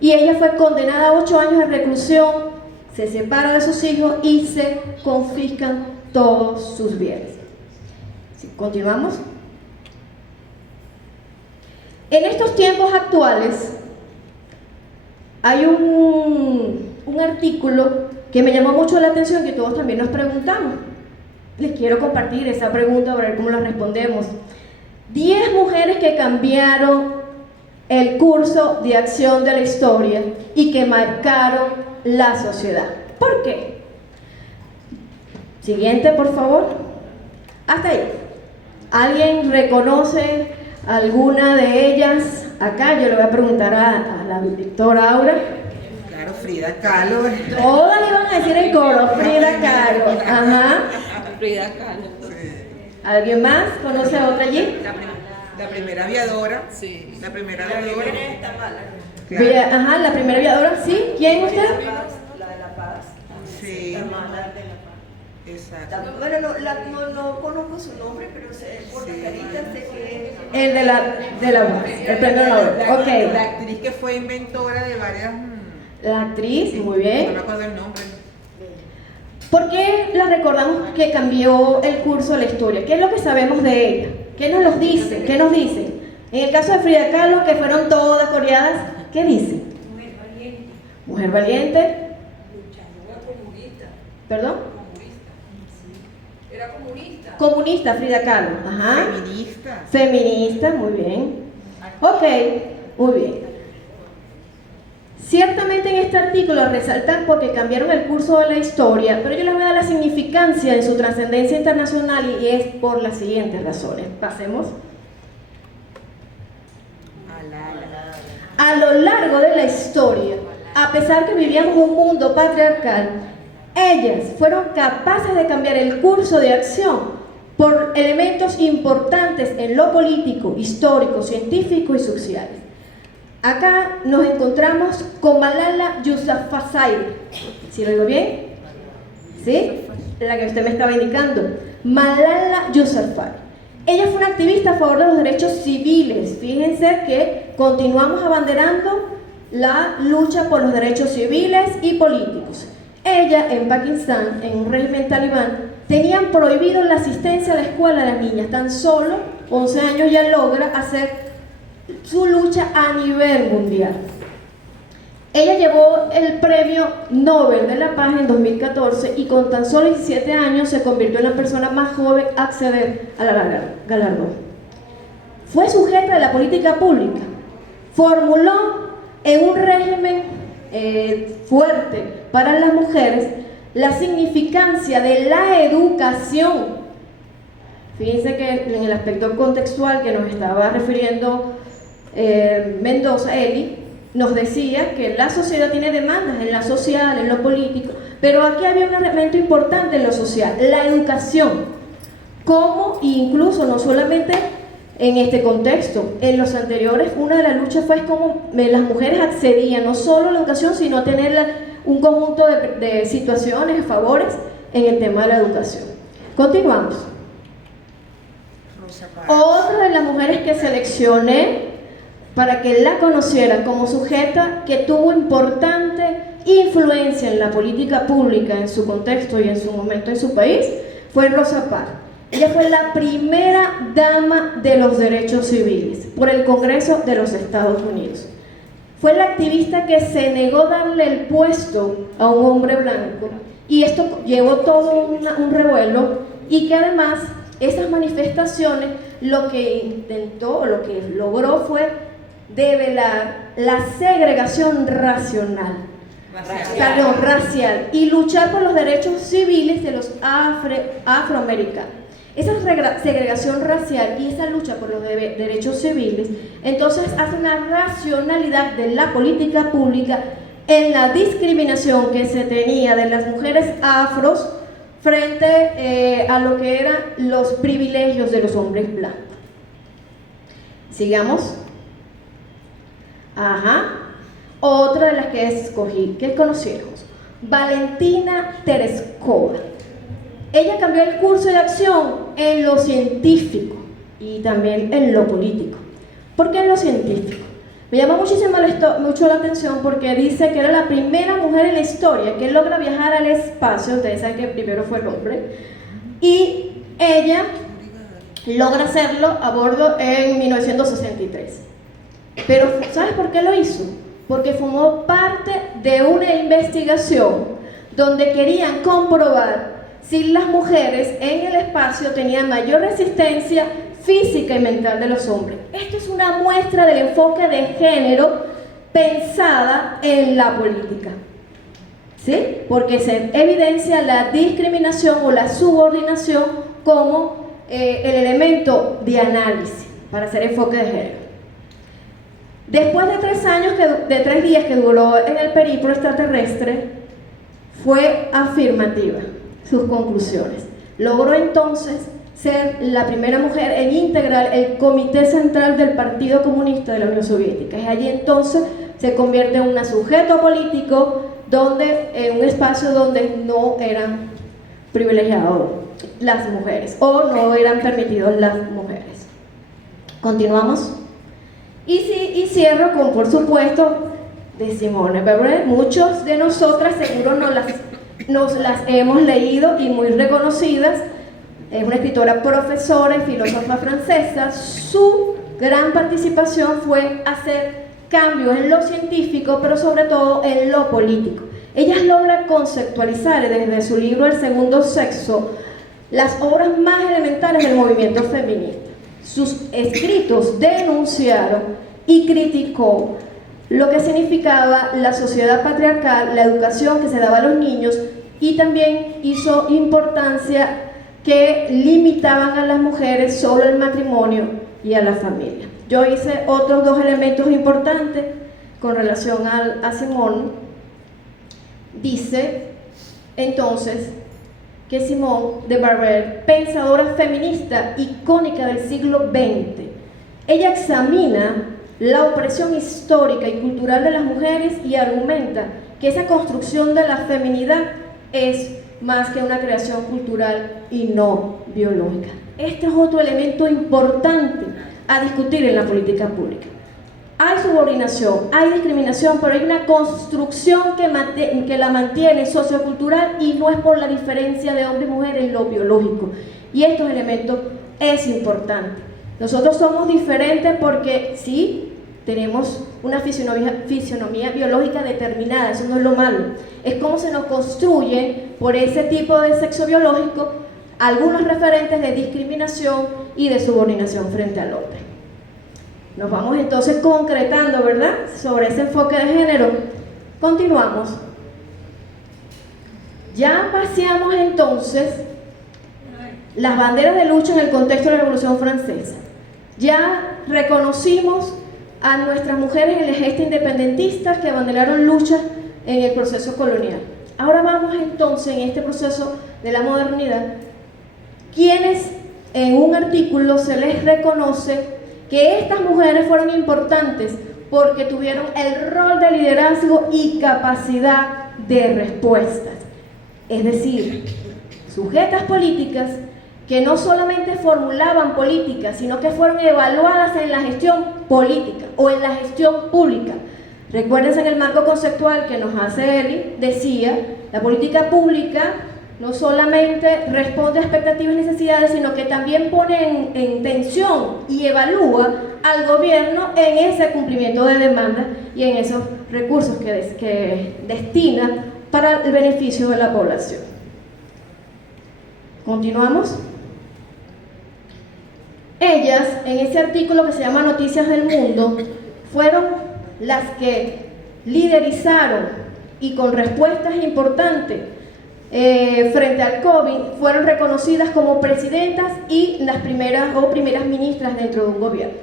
y ella fue condenada a 8 años de reclusión, se separa de sus hijos y se confiscan todos sus bienes. ¿Sí? ¿Continuamos? En estos tiempos actuales hay un artículo que me llamó mucho la atención, que todos también nos preguntamos. Les quiero compartir esa pregunta para ver cómo la respondemos. 10 mujeres que cambiaron el curso de acción de la historia y que marcaron la sociedad. ¿Por qué? Siguiente, por favor. Hasta ahí. ¿Alguien reconoce alguna de ellas? Acá yo le voy a preguntar a la doctora Aura. Claro, Frida Kahlo. Todas iban a decir en coro, Frida Kahlo. Ajá. Frida Kahlo. Sí. ¿Alguien más conoce a otra allí? La primera aviadora. Sí. La primera aviadora. Claro. Ajá, la primera aviadora, ¿sí? ¿Quién usted? La de La Paz. Sí. La hermana de La Paz. Exacto. Bueno, no conozco su nombre, pero sé por la carita sé que El de la el premio Nobel. La Ok. actriz que fue inventora de varias. La actriz, muy No bien. me acuerdo el nombre. ¿Por qué la recordamos que cambió el curso de la historia? ¿Qué es lo que sabemos de ella? ¿Qué nos dice? En el caso de Frida Kahlo, que fueron todas coreadas, ¿qué dice? Mujer valiente, Mujer valiente, luchadora comunista, perdón, era comunista. comunista Frida Kahlo, ajá. Feminista. Feminista, muy bien. Ok, muy bien. Ciertamente en este artículo resaltan porque cambiaron el curso de la historia, pero yo les voy a dar la significancia en su trascendencia internacional y es por las siguientes razones. Pasemos. A lo largo de la historia, a pesar que vivíamos un mundo patriarcal, ellas fueron capaces de cambiar el curso de acción por elementos importantes en lo político, histórico, científico y social. Acá nos encontramos con Malala Yousafzai. ¿Sí lo digo bien? ¿Sí? La que usted me estaba indicando. Malala Yousafzai. Ella fue una activista a favor de los derechos civiles. Fíjense que continuamos abanderando la lucha por los derechos civiles y políticos. Ella, en Pakistán, en un régimen talibán, tenían prohibido la asistencia a la escuela de las niñas. Tan solo 11 años ya logra hacer su lucha a nivel mundial. Ella llevó el premio Nobel de la Paz en 2014 y con tan solo 17 años se convirtió en la persona más joven a acceder al galardón. Fue sujeta de la política pública. Formuló en un régimen fuerte para las mujeres la significancia de la educación. Fíjense que en el aspecto contextual que nos estaba refiriendo Mendoza, Eli, nos decía que la sociedad tiene demandas en la social, en lo político, pero aquí había un elemento importante en lo social, la educación. Como incluso no solamente en este contexto, en los anteriores, una de las luchas fue cómo las mujeres accedían no solo a la educación, sino a tener un conjunto de situaciones, favores en el tema de la educación. Continuamos. Rosa Parks. Otra de las mujeres que seleccioné para que la conocieran como sujeta que tuvo importante influencia en la política pública en su contexto y en su momento en su país fue Rosa Parks. Ella fue la primera dama de los derechos civiles por el Congreso de los Estados Unidos. Fue la activista que se negó darle el puesto a un hombre blanco y esto llevó todo un revuelo y que además esas manifestaciones lo que intentó, lo que logró fue develar la segregación racial y luchar por los derechos civiles de los afroamericanos. Esa segregación racial y esa lucha por los derechos civiles, entonces hace una racionalidad de la política pública en la discriminación que se tenía de las mujeres afros frente a lo que eran los privilegios de los hombres blancos. Sigamos. Ajá. Otra de las que escogí, que conocimos, Valentina Tereskova. Ella cambió el curso de acción en lo científico y también en lo político. ¿Por qué en lo científico? Me llama mucho la atención porque dice que era la primera mujer en la historia que logra viajar al espacio. Ustedes saben que primero fue el hombre. Y ella logra hacerlo a bordo en 1963. Pero ¿sabes por qué lo hizo? Porque formó parte de una investigación donde querían comprobar si las mujeres en el espacio tenían mayor resistencia física y mental de los hombres. Esto es una muestra del enfoque de género pensada en la política, ¿sí? Porque se evidencia la discriminación o la subordinación como el elemento de análisis para hacer enfoque de género. Después de 3 días que duró en el periplo extraterrestre, fue afirmativa sus conclusiones. Logró entonces ser la primera mujer en integrar el Comité Central del Partido Comunista de la Unión Soviética. Y allí entonces se convierte en un sujeto político en un espacio donde no eran privilegiados las mujeres o no eran permitidos las mujeres. Continuamos. Y cierro con, por supuesto, de Simone de Beauvoir. Muchos de nosotras seguro nos las hemos leído y muy reconocidas. Es una escritora, profesora y filósofa francesa. Su gran participación fue hacer cambios en lo científico, pero sobre todo en lo político. Ella logra conceptualizar desde su libro El segundo sexo las obras más elementales del movimiento feminista. Sus escritos denunciaron y criticó lo que significaba la sociedad patriarcal, la educación que se daba a los niños, y también hizo importancia que limitaban a las mujeres solo el matrimonio y a la familia. Yo hice otros dos elementos importantes con relación a Simone. Dice entonces que Simone de Beauvoir, pensadora feminista icónica del siglo XX, ella examina la opresión histórica y cultural de las mujeres y argumenta que esa construcción de la feminidad es más que una creación cultural y no biológica. Este es otro elemento importante a discutir en la política pública. Hay subordinación, hay discriminación, pero hay una construcción que la mantiene sociocultural y no es por la diferencia de hombre y mujer en lo biológico. Y estos elementos es importante. Nosotros somos diferentes porque sí, tenemos una fisionomía biológica determinada, eso no es lo malo. Es como se nos construye por ese tipo de sexo biológico algunos referentes de discriminación y de subordinación frente al hombre. Nos vamos entonces concretando, ¿verdad?, sobre ese enfoque de género. Continuamos. Ya paseamos entonces las banderas de lucha en el contexto de la Revolución Francesa. Ya reconocimos a nuestras mujeres en el gesto independentistas que abanderaron luchas en el proceso colonial. Ahora vamos entonces en este proceso de la modernidad, quienes en un artículo se les reconoce que estas mujeres fueron importantes porque tuvieron el rol de liderazgo y capacidad de respuestas, es decir, sujetas políticas que no solamente formulaban políticas, sino que fueron evaluadas en la gestión política o en la gestión pública. Recuérdense en el marco conceptual que nos hace Eli, decía, la política pública no solamente responde a expectativas y necesidades, sino que también pone en tensión y evalúa al gobierno en ese cumplimiento de demandas y en esos recursos que destina para el beneficio de la población. Continuamos. Ellas, en ese artículo que se llama Noticias del Mundo, fueron las que liderizaron y con respuestas importantes frente al COVID, fueron reconocidas como presidentas y las primeras ministras dentro de un gobierno.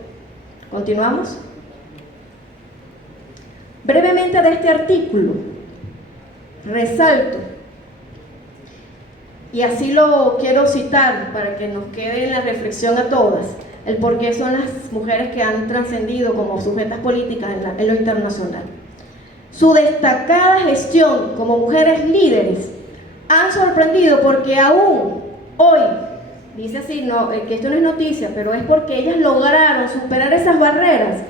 Continuamos. Brevemente de este artículo, resalto, y así lo quiero citar para que nos quede en la reflexión a todas, el por qué son las mujeres que han trascendido como sujetas políticas en lo internacional. Su destacada gestión como mujeres líderes han sorprendido porque aún hoy, dice así, no, que esto no es noticia, pero es porque ellas lograron superar esas barreras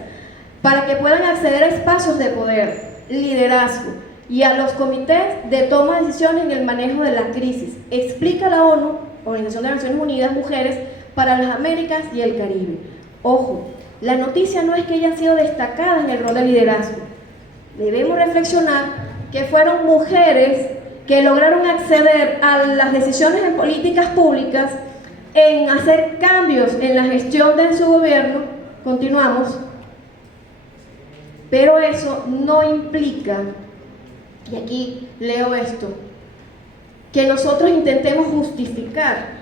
para que puedan acceder a espacios de poder, liderazgo y a los comités de toma de decisiones en el manejo de la crisis. Explica la ONU, Organización de las Naciones Unidas, Mujeres para las Américas y el Caribe. Ojo, la noticia no es que ellas han sido destacadas en el rol de liderazgo. Debemos reflexionar que fueron mujeres que lograron acceder a las decisiones en políticas públicas, en hacer cambios en la gestión de su gobierno. Continuamos. Pero eso no implica, y aquí leo esto, que nosotros intentemos justificar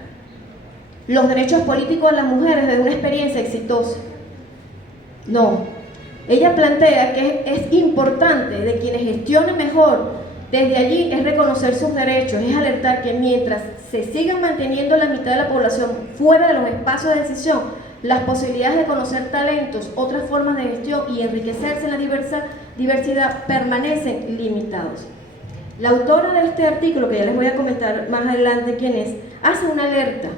los derechos políticos de las mujeres desde una experiencia exitosa. No. Ella plantea que es importante de quienes gestionen mejor desde allí es reconocer sus derechos, es alertar que mientras se sigan manteniendo la mitad de la población fuera de los espacios de decisión, las posibilidades de conocer talentos, otras formas de gestión y enriquecerse en la diversidad permanecen limitados. La autora de este artículo, que ya les voy a comentar más adelante quién es, hace una alerta.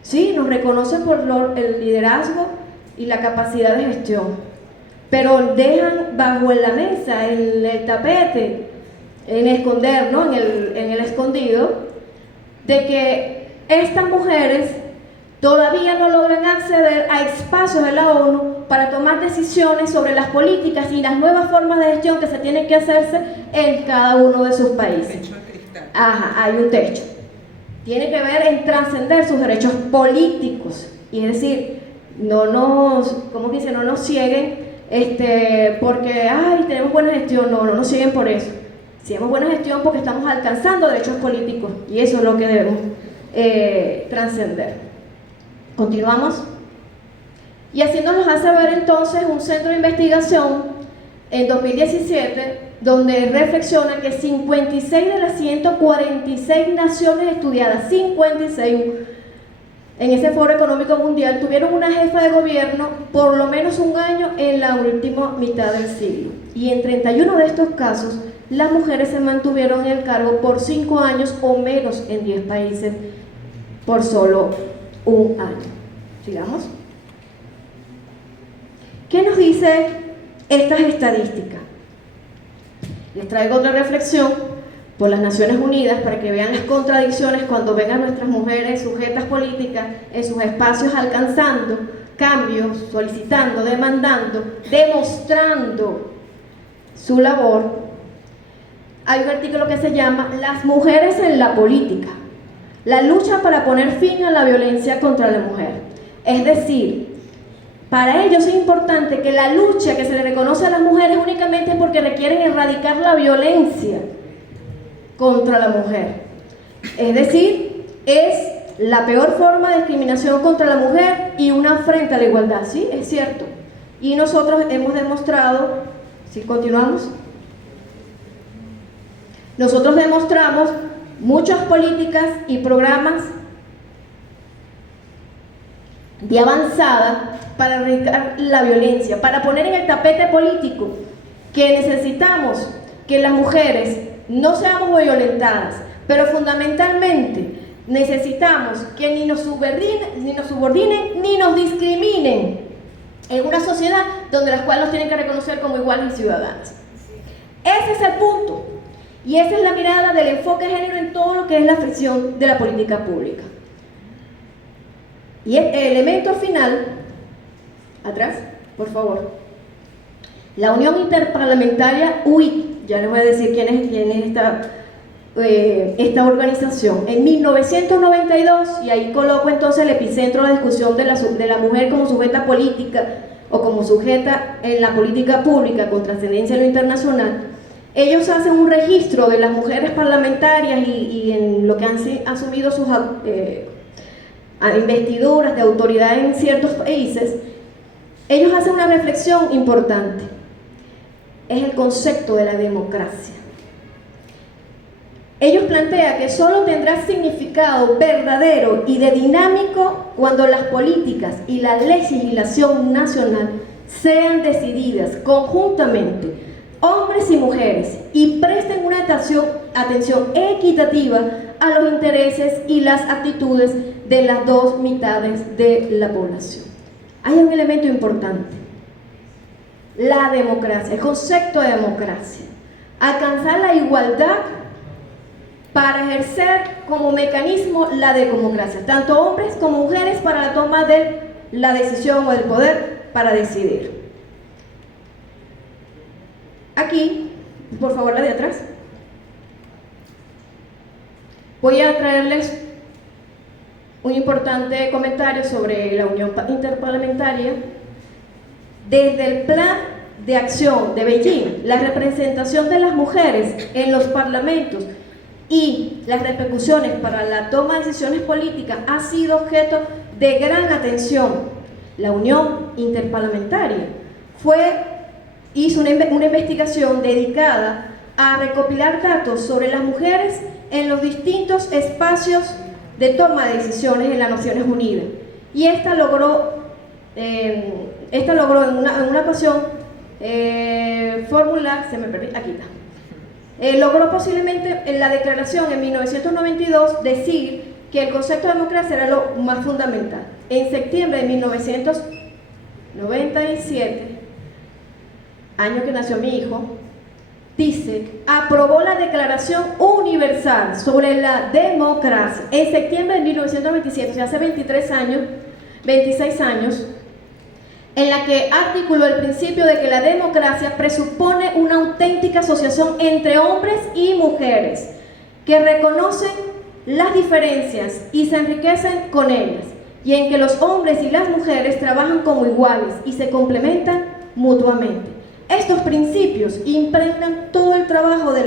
Sí, nos reconoce por el liderazgo y la capacidad de gestión, pero dejan bajo la mesa, en el tapete, en esconder, ¿no?, en el escondido, de que estas mujeres todavía no logran acceder a espacios de la ONU para tomar decisiones sobre las políticas y las nuevas formas de gestión que se tienen que hacerse en cada uno de sus países. Techo de cristal. Ajá, hay un techo. Tiene que ver en trascender sus derechos políticos. Y es decir, no nos cieguen porque, ay, tenemos buena gestión. No nos cieguen por eso. Tenemos buena gestión porque estamos alcanzando derechos políticos. Y eso es lo que debemos trascender. Continuamos. Y así nos hace ver entonces un centro de investigación en 2017, donde reflexiona que 56 de las 146 naciones estudiadas, 56 en ese Foro Económico Mundial, tuvieron una jefa de gobierno por lo menos un año en la última mitad del siglo. Y en 31 de estos casos, las mujeres se mantuvieron en el cargo por 5 años o menos en 10 países por solo un año. Sigamos. ¿Qué nos dice estas estadísticas? Les traigo otra reflexión por las Naciones Unidas para que vean las contradicciones cuando ven a nuestras mujeres sujetas políticas en sus espacios alcanzando cambios, solicitando, demandando, demostrando su labor. Hay un artículo que se llama Las mujeres en la política, la lucha para poner fin a la violencia contra la mujer. Es decir, para ellos es importante que la lucha que se le reconoce a las mujeres únicamente es porque requieren erradicar la violencia contra la mujer. Es decir, es la peor forma de discriminación contra la mujer y una afrenta a la igualdad. Sí, es cierto. Y nosotros hemos demostrado, si continuamos, nosotros demostramos muchas políticas y programas de avanzada para erradicar la violencia, para poner en el tapete político que necesitamos que las mujeres no seamos violentadas, pero fundamentalmente necesitamos que ni nos subordinen ni nos discriminen en una sociedad donde las cuales nos tienen que reconocer como iguales y ciudadanas. Ese es el punto, y esa es la mirada del enfoque de género en todo lo que es la fricción de la política pública. Y el elemento final, atrás, por favor, la Unión Interparlamentaria UIC, ya les voy a decir quién es esta organización, en 1992, y ahí coloco entonces el epicentro de la discusión de la mujer como sujeta política o como sujeta en la política pública con trascendencia en lo internacional. Ellos hacen un registro de las mujeres parlamentarias y en lo que han asumido sus investiduras de autoridad en ciertos países. Ellos hacen una reflexión importante, es el concepto de la democracia. Ellos plantean que solo tendrá significado verdadero y de dinámico cuando las políticas y la legislación nacional sean decididas conjuntamente, hombres y mujeres, y presten una atención equitativa a los intereses y las actitudes de las dos mitades de la población. Hay un elemento importante, la democracia, el concepto de democracia, alcanzar la igualdad para ejercer como mecanismo la democracia, tanto hombres como mujeres para la toma de la decisión o del poder para decidir. Aquí, por favor, la de atrás. Voy a traerles un importante comentario sobre la Unión Interparlamentaria. Desde el Plan de Acción de Beijing, la representación de las mujeres en los parlamentos y las repercusiones para la toma de decisiones políticas ha sido objeto de gran atención. La Unión Interparlamentaria hizo una investigación dedicada a recopilar datos sobre las mujeres en los distintos espacios de toma de decisiones en las Naciones Unidas, y esta logró en una ocasión formular, logró posiblemente en la declaración en 1992 decir que el concepto de democracia era lo más fundamental. En septiembre de 1997, año que nació mi hijo, dice, aprobó la Declaración Universal sobre la Democracia en septiembre de 1997, o sea, hace 26 años, en la que articuló el principio de que la democracia presupone una auténtica asociación entre hombres y mujeres, que reconocen las diferencias y se enriquecen con ellas, y en que los hombres y las mujeres trabajan como iguales y se complementan mutuamente. Estos principios impregnan todo el trabajo de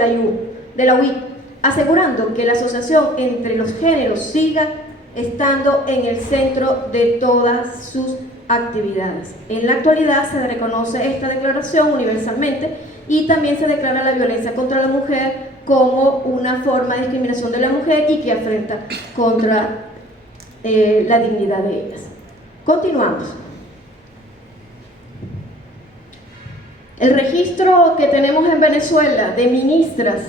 la UIC, asegurando que la asociación entre los géneros siga estando en el centro de todas sus actividades. En la actualidad se reconoce esta declaración universalmente y también se declara la violencia contra la mujer como una forma de discriminación de la mujer y que afrenta contra la dignidad de ellas. Continuamos. El registro que tenemos en Venezuela de ministras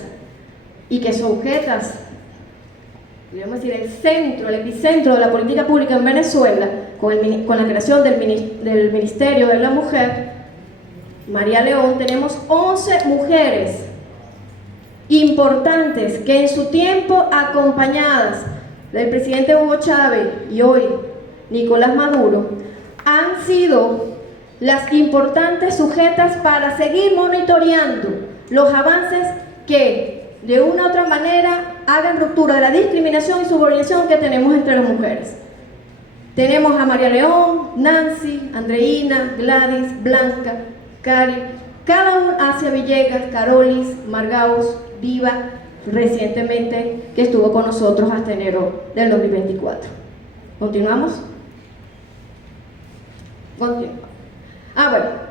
y que sujetas, digamos decir, el epicentro de la política pública en Venezuela, con la creación del Ministerio de la Mujer, María León, tenemos 11 mujeres importantes que en su tiempo, acompañadas del presidente Hugo Chávez y hoy Nicolás Maduro, han sido las importantes sujetas para seguir monitoreando los avances que de una u otra manera hagan ruptura de la discriminación y subordinación que tenemos entre las mujeres. Tenemos a María León, Nancy, Andreina, Gladys, Blanca, Cari, cada una, Asia Villegas, Carolis, Margaus, Viva, recientemente que estuvo con nosotros hasta enero del 2024. ¿Continuamos? Continuamos. Bueno.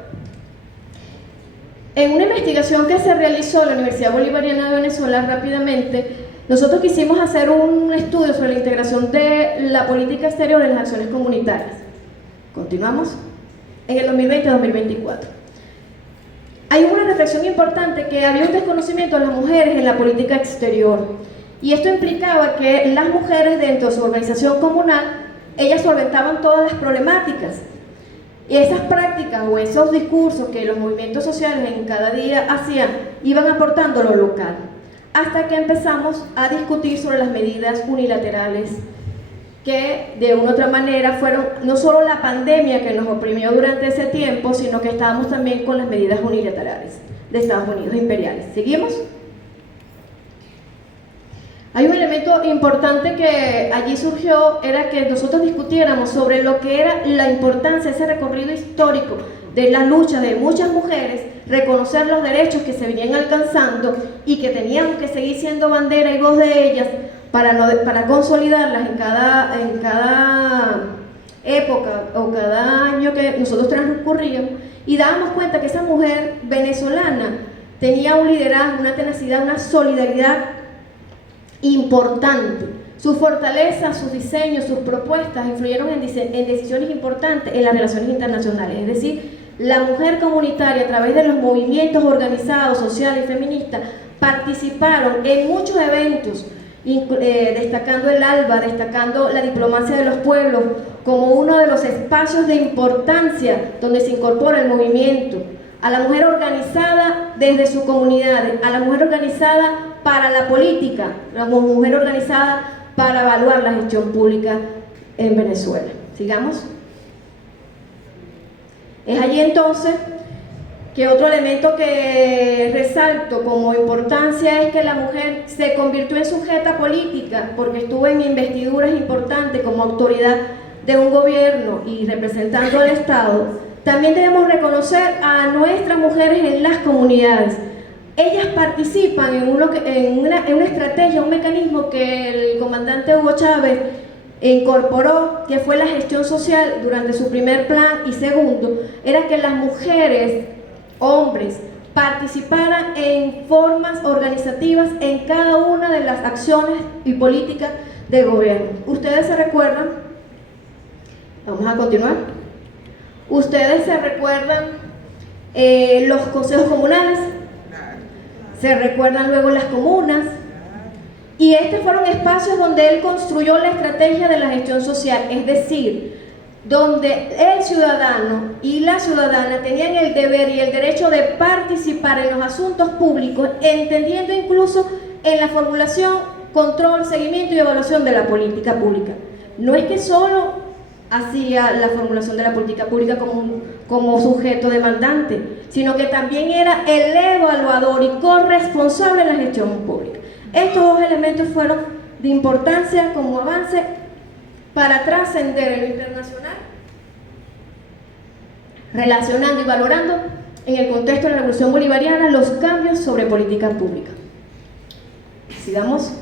En una investigación que se realizó en la Universidad Bolivariana de Venezuela, rápidamente, nosotros quisimos hacer un estudio sobre la integración de la política exterior en las acciones comunitarias. Continuamos. En el 2020-2024. Hay una reflexión importante que había un desconocimiento de las mujeres en la política exterior, y esto implicaba que las mujeres dentro de su organización comunal, ellas solventaban todas las problemáticas, y esas prácticas o esos discursos que los movimientos sociales en cada día hacían, iban aportando lo local, hasta que empezamos a discutir sobre las medidas unilaterales que de una u otra manera fueron no solo la pandemia que nos oprimió durante ese tiempo, sino que estábamos también con las medidas unilaterales de Estados Unidos imperiales. ¿Seguimos? Hay un elemento importante que allí surgió, era que nosotros discutiéramos sobre lo que era la importancia de ese recorrido histórico de la lucha de muchas mujeres, reconocer los derechos que se venían alcanzando y que teníamos que seguir siendo bandera y voz de ellas para consolidarlas en cada época o cada año que nosotros transcurríamos, y dábamos cuenta que esa mujer venezolana tenía un liderazgo, una tenacidad, una solidaridad importante. Su fortaleza, sus diseños, sus propuestas influyeron en decisiones importantes en las relaciones internacionales. Es decir, la mujer comunitaria, a través de los movimientos organizados, sociales y feministas, participaron en muchos eventos, destacando el ALBA, destacando la diplomacia de los pueblos como uno de los espacios de importancia donde se incorpora el movimiento, a la mujer organizada desde sus comunidades, a la mujer organizada para la política, la mujer organizada para evaluar la gestión pública en Venezuela. ¿Sigamos? Es allí entonces que otro elemento que resalto como importancia es que la mujer se convirtió en sujeta política porque estuvo en investiduras importantes como autoridad de un gobierno y representando al Estado. También debemos reconocer a nuestras mujeres en las comunidades. Ellas participan en una estrategia, un mecanismo que el comandante Hugo Chávez incorporó, que fue la gestión social durante su primer plan, y segundo, era que las mujeres, hombres, participaran en formas organizativas en cada una de las acciones y políticas del gobierno. ¿Ustedes se recuerdan? Vamos a continuar. ¿Ustedes se recuerdan los consejos comunales? ¿Se recuerdan luego las comunas? Y estos fueron espacios donde él construyó la estrategia de la gestión social, es decir, donde el ciudadano y la ciudadana tenían el deber y el derecho de participar en los asuntos públicos, entendiendo incluso en la formulación, control, seguimiento y evaluación de la política pública. No es que solo hacía la formulación de la política pública como como sujeto demandante, sino que también era el evaluador y corresponsable de la gestión pública. Estos dos elementos fueron de importancia como avance para trascender en lo internacional, relacionando y valorando en el contexto de la Revolución Bolivariana los cambios sobre política pública. Sigamos.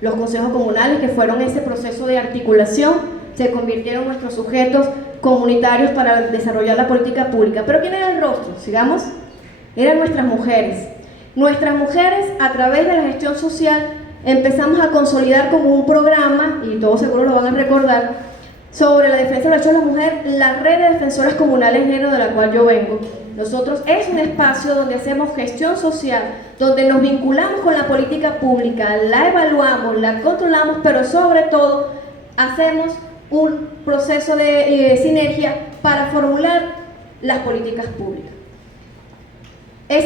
Los consejos comunales, que fueron ese proceso de articulación, se convirtieron en nuestros sujetos comunitarios para desarrollar la política pública. ¿Pero quién era el rostro? Sigamos. Eran nuestras mujeres. Nuestras mujeres, a través de la gestión social, empezamos a consolidar como un programa, y todos seguro lo van a recordar, sobre la defensa de los derechos de la mujer, la red de defensoras comunales de género de la cual yo vengo. Nosotros es un espacio donde hacemos gestión social, donde nos vinculamos con la política pública, la evaluamos, la controlamos, pero sobre todo hacemos un proceso de sinergia para formular las políticas públicas. El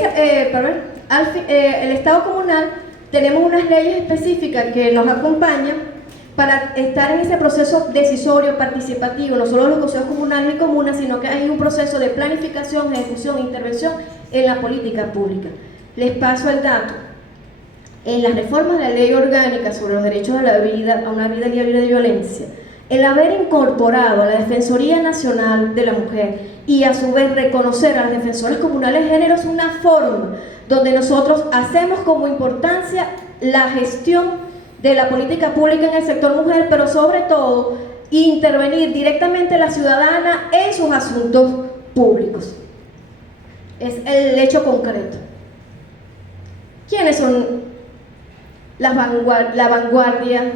Estado comunal, tenemos unas leyes específicas que nos acompañan para estar en ese proceso decisorio, participativo, no solo los consejos comunales y comunas, sino que hay un proceso de planificación, ejecución e intervención en la política pública. Les paso el dato. En las reformas de la Ley Orgánica sobre los derechos a la vida, a una vida libre de violencia, el haber incorporado a la Defensoría Nacional de la Mujer y a su vez reconocer a las defensoras comunales de género es una forma donde nosotros hacemos como importancia la gestión de la política pública en el sector mujer, pero sobre todo intervenir directamente la ciudadana en sus asuntos públicos. Es el hecho concreto. ¿Quiénes son la vanguardia?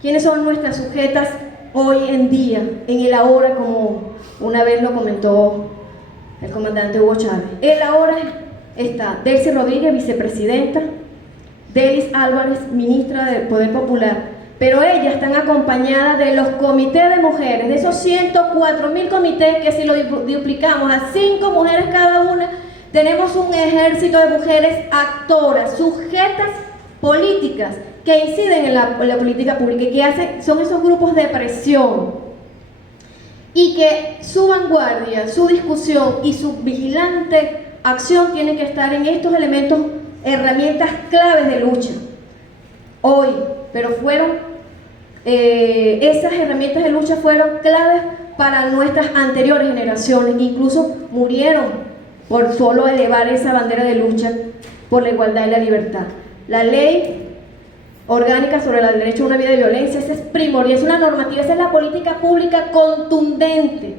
¿Quiénes son nuestras sujetas hoy en día, en el ahora, como una vez lo comentó el comandante Hugo Chávez? El ahora está Delcy Rodríguez, vicepresidenta, Delis Álvarez, ministra del Poder Popular, pero ellas están acompañadas de los comités de mujeres, de esos 104.000 comités que si lo duplicamos a 5 mujeres cada una, tenemos un ejército de mujeres actoras, sujetas políticas que inciden en la política pública y que son esos grupos de presión y que su vanguardia, su discusión y su vigilante acción tiene que estar en estos elementos, herramientas claves de lucha hoy, pero esas herramientas de lucha fueron claves para nuestras anteriores generaciones, incluso murieron por solo elevar esa bandera de lucha por la igualdad y la libertad. La Ley Orgánica sobre el derecho a una vida de violencia, esa es primordial, es una normativa, esa es la política pública contundente,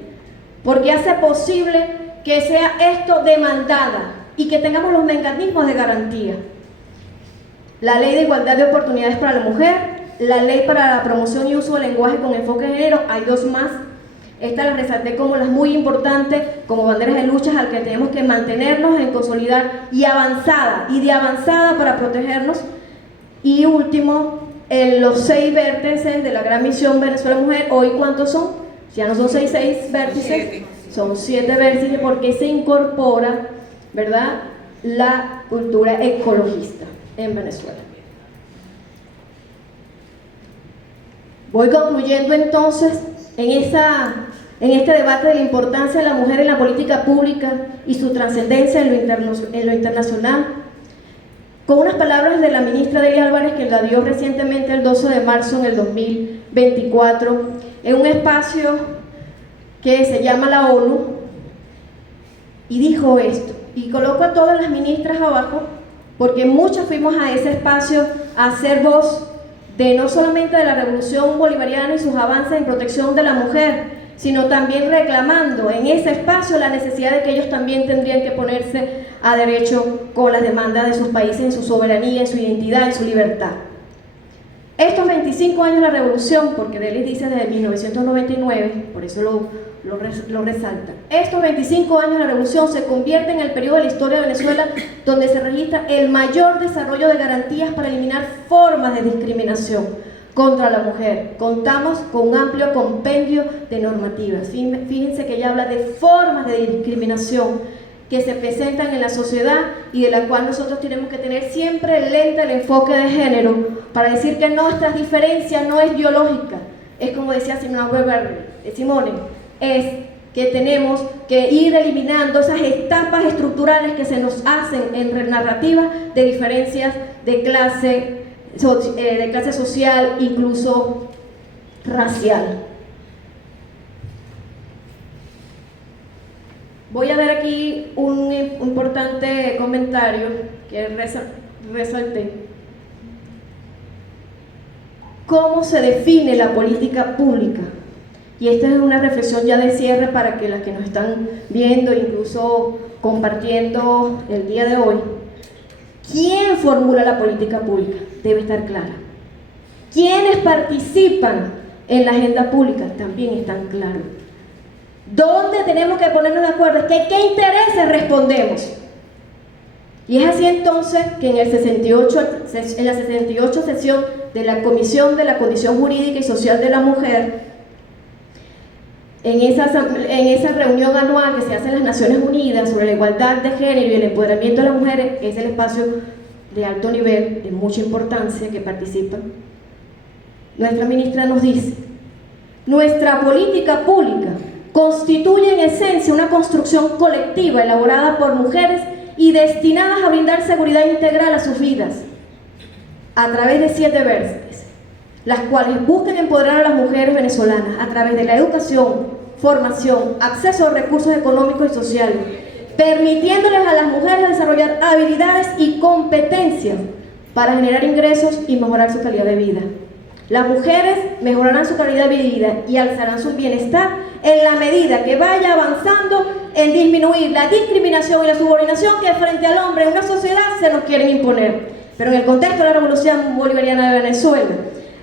porque hace posible que sea esto demandada y que tengamos los mecanismos de garantía. La Ley de Igualdad de Oportunidades para la Mujer, la Ley para la Promoción y Uso del Lenguaje con Enfoque de Género, hay 2 más. Estas las resalté como las muy importantes, como banderas de luchas al que tenemos que mantenernos en consolidar y avanzada para protegernos. Y último, los 6 vértices de la gran misión Venezuela Mujer, hoy ¿cuántos son? Ya no son 6 vértices, 7. son 7 vértices porque se incorpora, ¿verdad?, la cultura ecologista en Venezuela. Voy concluyendo entonces en este debate de la importancia de la mujer en la política pública y su trascendencia en lo internacional, con unas palabras de la ministra Delis Álvarez, que la dio recientemente el 12 de marzo en el 2024, en un espacio que se llama la ONU, y dijo esto, y coloco a todas las ministras abajo, porque muchas fuimos a ese espacio a hacer voz de no solamente de la revolución bolivariana y sus avances en protección de la mujer, sino también reclamando en ese espacio la necesidad de que ellos también tendrían que ponerse a derecho con las demandas de sus países, en su soberanía, en su identidad, en su libertad. Estos 25 años de la revolución, porque Delis dice desde 1999, por eso lo resalta, estos 25 años de la revolución se convierten en el periodo de la historia de Venezuela donde se registra el mayor desarrollo de garantías para eliminar formas de discriminación contra la mujer. Contamos con un amplio compendio de normativas. Fíjense que ella habla de formas de discriminación que se presentan en la sociedad y de la cual nosotros tenemos que tener siempre lente el enfoque de género para decir que nuestra diferencia no es biológica, es como decía Simone, es que tenemos que ir eliminando esas etapas estructurales que se nos hacen en narrativa de diferencias de clase social, incluso racial. Voy a dar aquí un importante comentario que resalté. ¿Cómo se define la política pública? Y esta es una reflexión ya de cierre para que las que nos están viendo, incluso compartiendo el día de hoy. ¿Quién formula la política pública? Debe estar clara. ¿Quiénes participan en la agenda pública? También están claros. ¿Dónde tenemos que ponernos de acuerdo? ¿Qué intereses respondemos? Y es así entonces que en la 68 sesión de la Comisión de la Condición Jurídica y Social de la Mujer, en esa reunión anual que se hace en las Naciones Unidas sobre la igualdad de género y el empoderamiento de las mujeres, que es el espacio de alto nivel, de mucha importancia que participan, nuestra ministra nos dice: nuestra política pública constituye en esencia una construcción colectiva elaborada por mujeres y destinadas a brindar seguridad integral a sus vidas a través de 7 vértices, las cuales buscan empoderar a las mujeres venezolanas a través de la educación, formación, acceso a recursos económicos y sociales, permitiéndoles a las mujeres desarrollar habilidades y competencias para generar ingresos y mejorar su calidad de vida. Las mujeres mejorarán su calidad de vida y alzarán su bienestar en la medida que vaya avanzando en disminuir la discriminación y la subordinación que frente al hombre en una sociedad se nos quieren imponer. Pero en el contexto de la Revolución Bolivariana de Venezuela,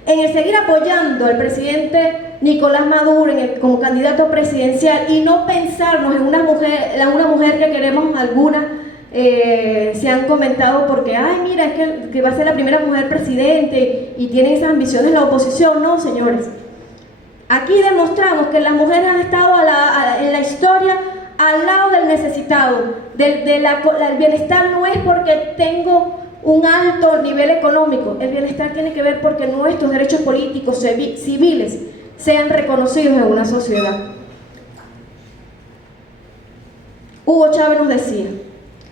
en el seguir apoyando al presidente Nicolás Maduro como candidato presidencial y no pensarnos en una mujer que queremos alguna, se han comentado porque, ay, mira, es que va a ser la primera mujer presidente y tienen esas ambiciones la oposición. No, señores. Aquí demostramos que las mujeres han estado en la historia al lado del necesitado. El bienestar no es porque tengo un alto nivel económico. El bienestar tiene que ver porque nuestros derechos políticos, civiles, sean reconocidos en una sociedad. Hugo Chávez nos decía: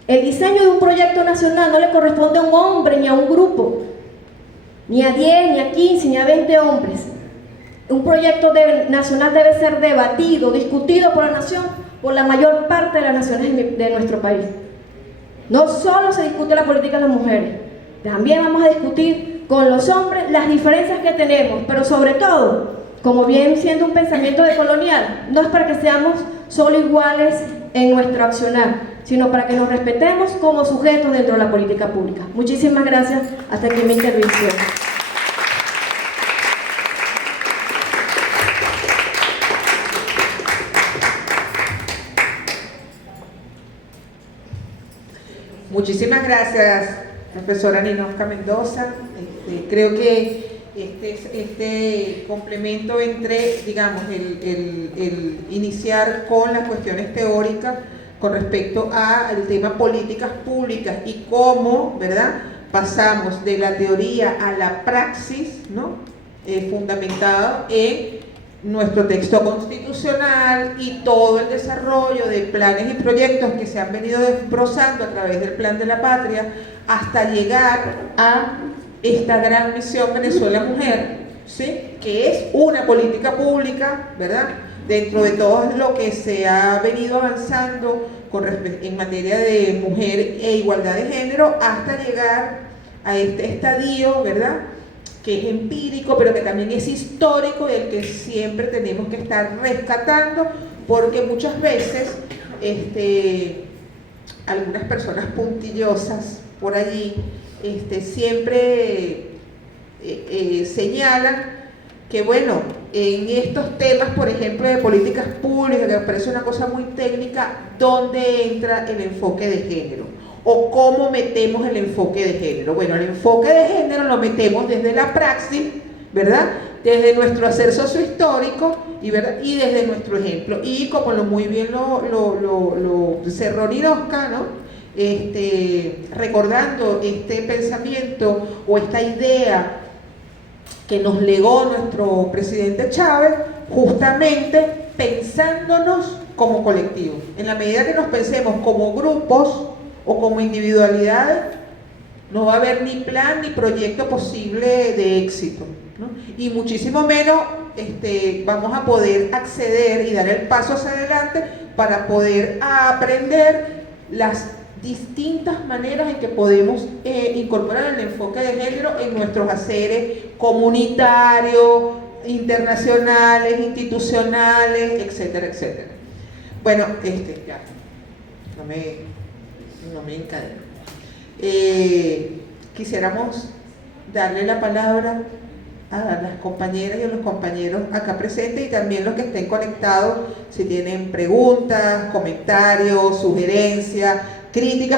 el diseño de un proyecto nacional no le corresponde a un hombre ni a un grupo, ni a 10, ni a 15, ni a 20 hombres. Un proyecto nacional debe ser debatido, discutido por la nación, por la mayor parte de las naciones de nuestro país. No solo se discute la política de las mujeres, también vamos a discutir con los hombres las diferencias que tenemos, pero sobre todo, como bien siendo un pensamiento decolonial, no es para que seamos solo iguales en nuestro accionar, sino para que nos respetemos como sujetos dentro de la política pública. Muchísimas gracias. Hasta aquí mi intervención. Muchísimas gracias, profesora Ninosca Mendoza. Creo que este complemento entre, digamos, el iniciar con las cuestiones teóricas con respecto al tema políticas públicas y cómo, ¿verdad?, pasamos de la teoría a la praxis, ¿no?, fundamentado en nuestro texto constitucional y todo el desarrollo de planes y proyectos que se han venido desbrozando a través del Plan de la Patria hasta llegar a esta gran misión Venezuela Mujer, ¿sí?, que es una política pública, ¿verdad?, dentro de todo lo que se ha venido avanzando en materia de mujer e igualdad de género, hasta llegar a este estadio, ¿verdad?, que es empírico, pero que también es histórico, del que siempre tenemos que estar rescatando, porque muchas veces algunas personas puntillosas por allí siempre señalan que, bueno, en estos temas, por ejemplo, de políticas públicas, que me parece una cosa muy técnica, ¿dónde entra el enfoque de género? ¿O cómo metemos el enfoque de género? Bueno, el enfoque de género lo metemos desde la praxis, ¿verdad?, desde nuestro hacer sociohistórico y desde nuestro ejemplo. Y como muy bien lo cerró Ninosca, ¿no?, recordando este pensamiento o esta idea que nos legó nuestro presidente Chávez, justamente pensándonos como colectivo. En la medida que nos pensemos como grupos o como individualidades, no va a haber ni plan ni proyecto posible de éxito, ¿no? Y muchísimo menos vamos a poder acceder y dar el paso hacia adelante para poder aprender las distintas maneras en que podemos incorporar el enfoque de género en nuestros haceres comunitarios, internacionales, institucionales, etcétera, etcétera. Bueno, ya, no me encadeno. Quisiéramos darle la palabra a las compañeras y a los compañeros acá presentes y también los que estén conectados, si tienen preguntas, comentarios, sugerencias, críticas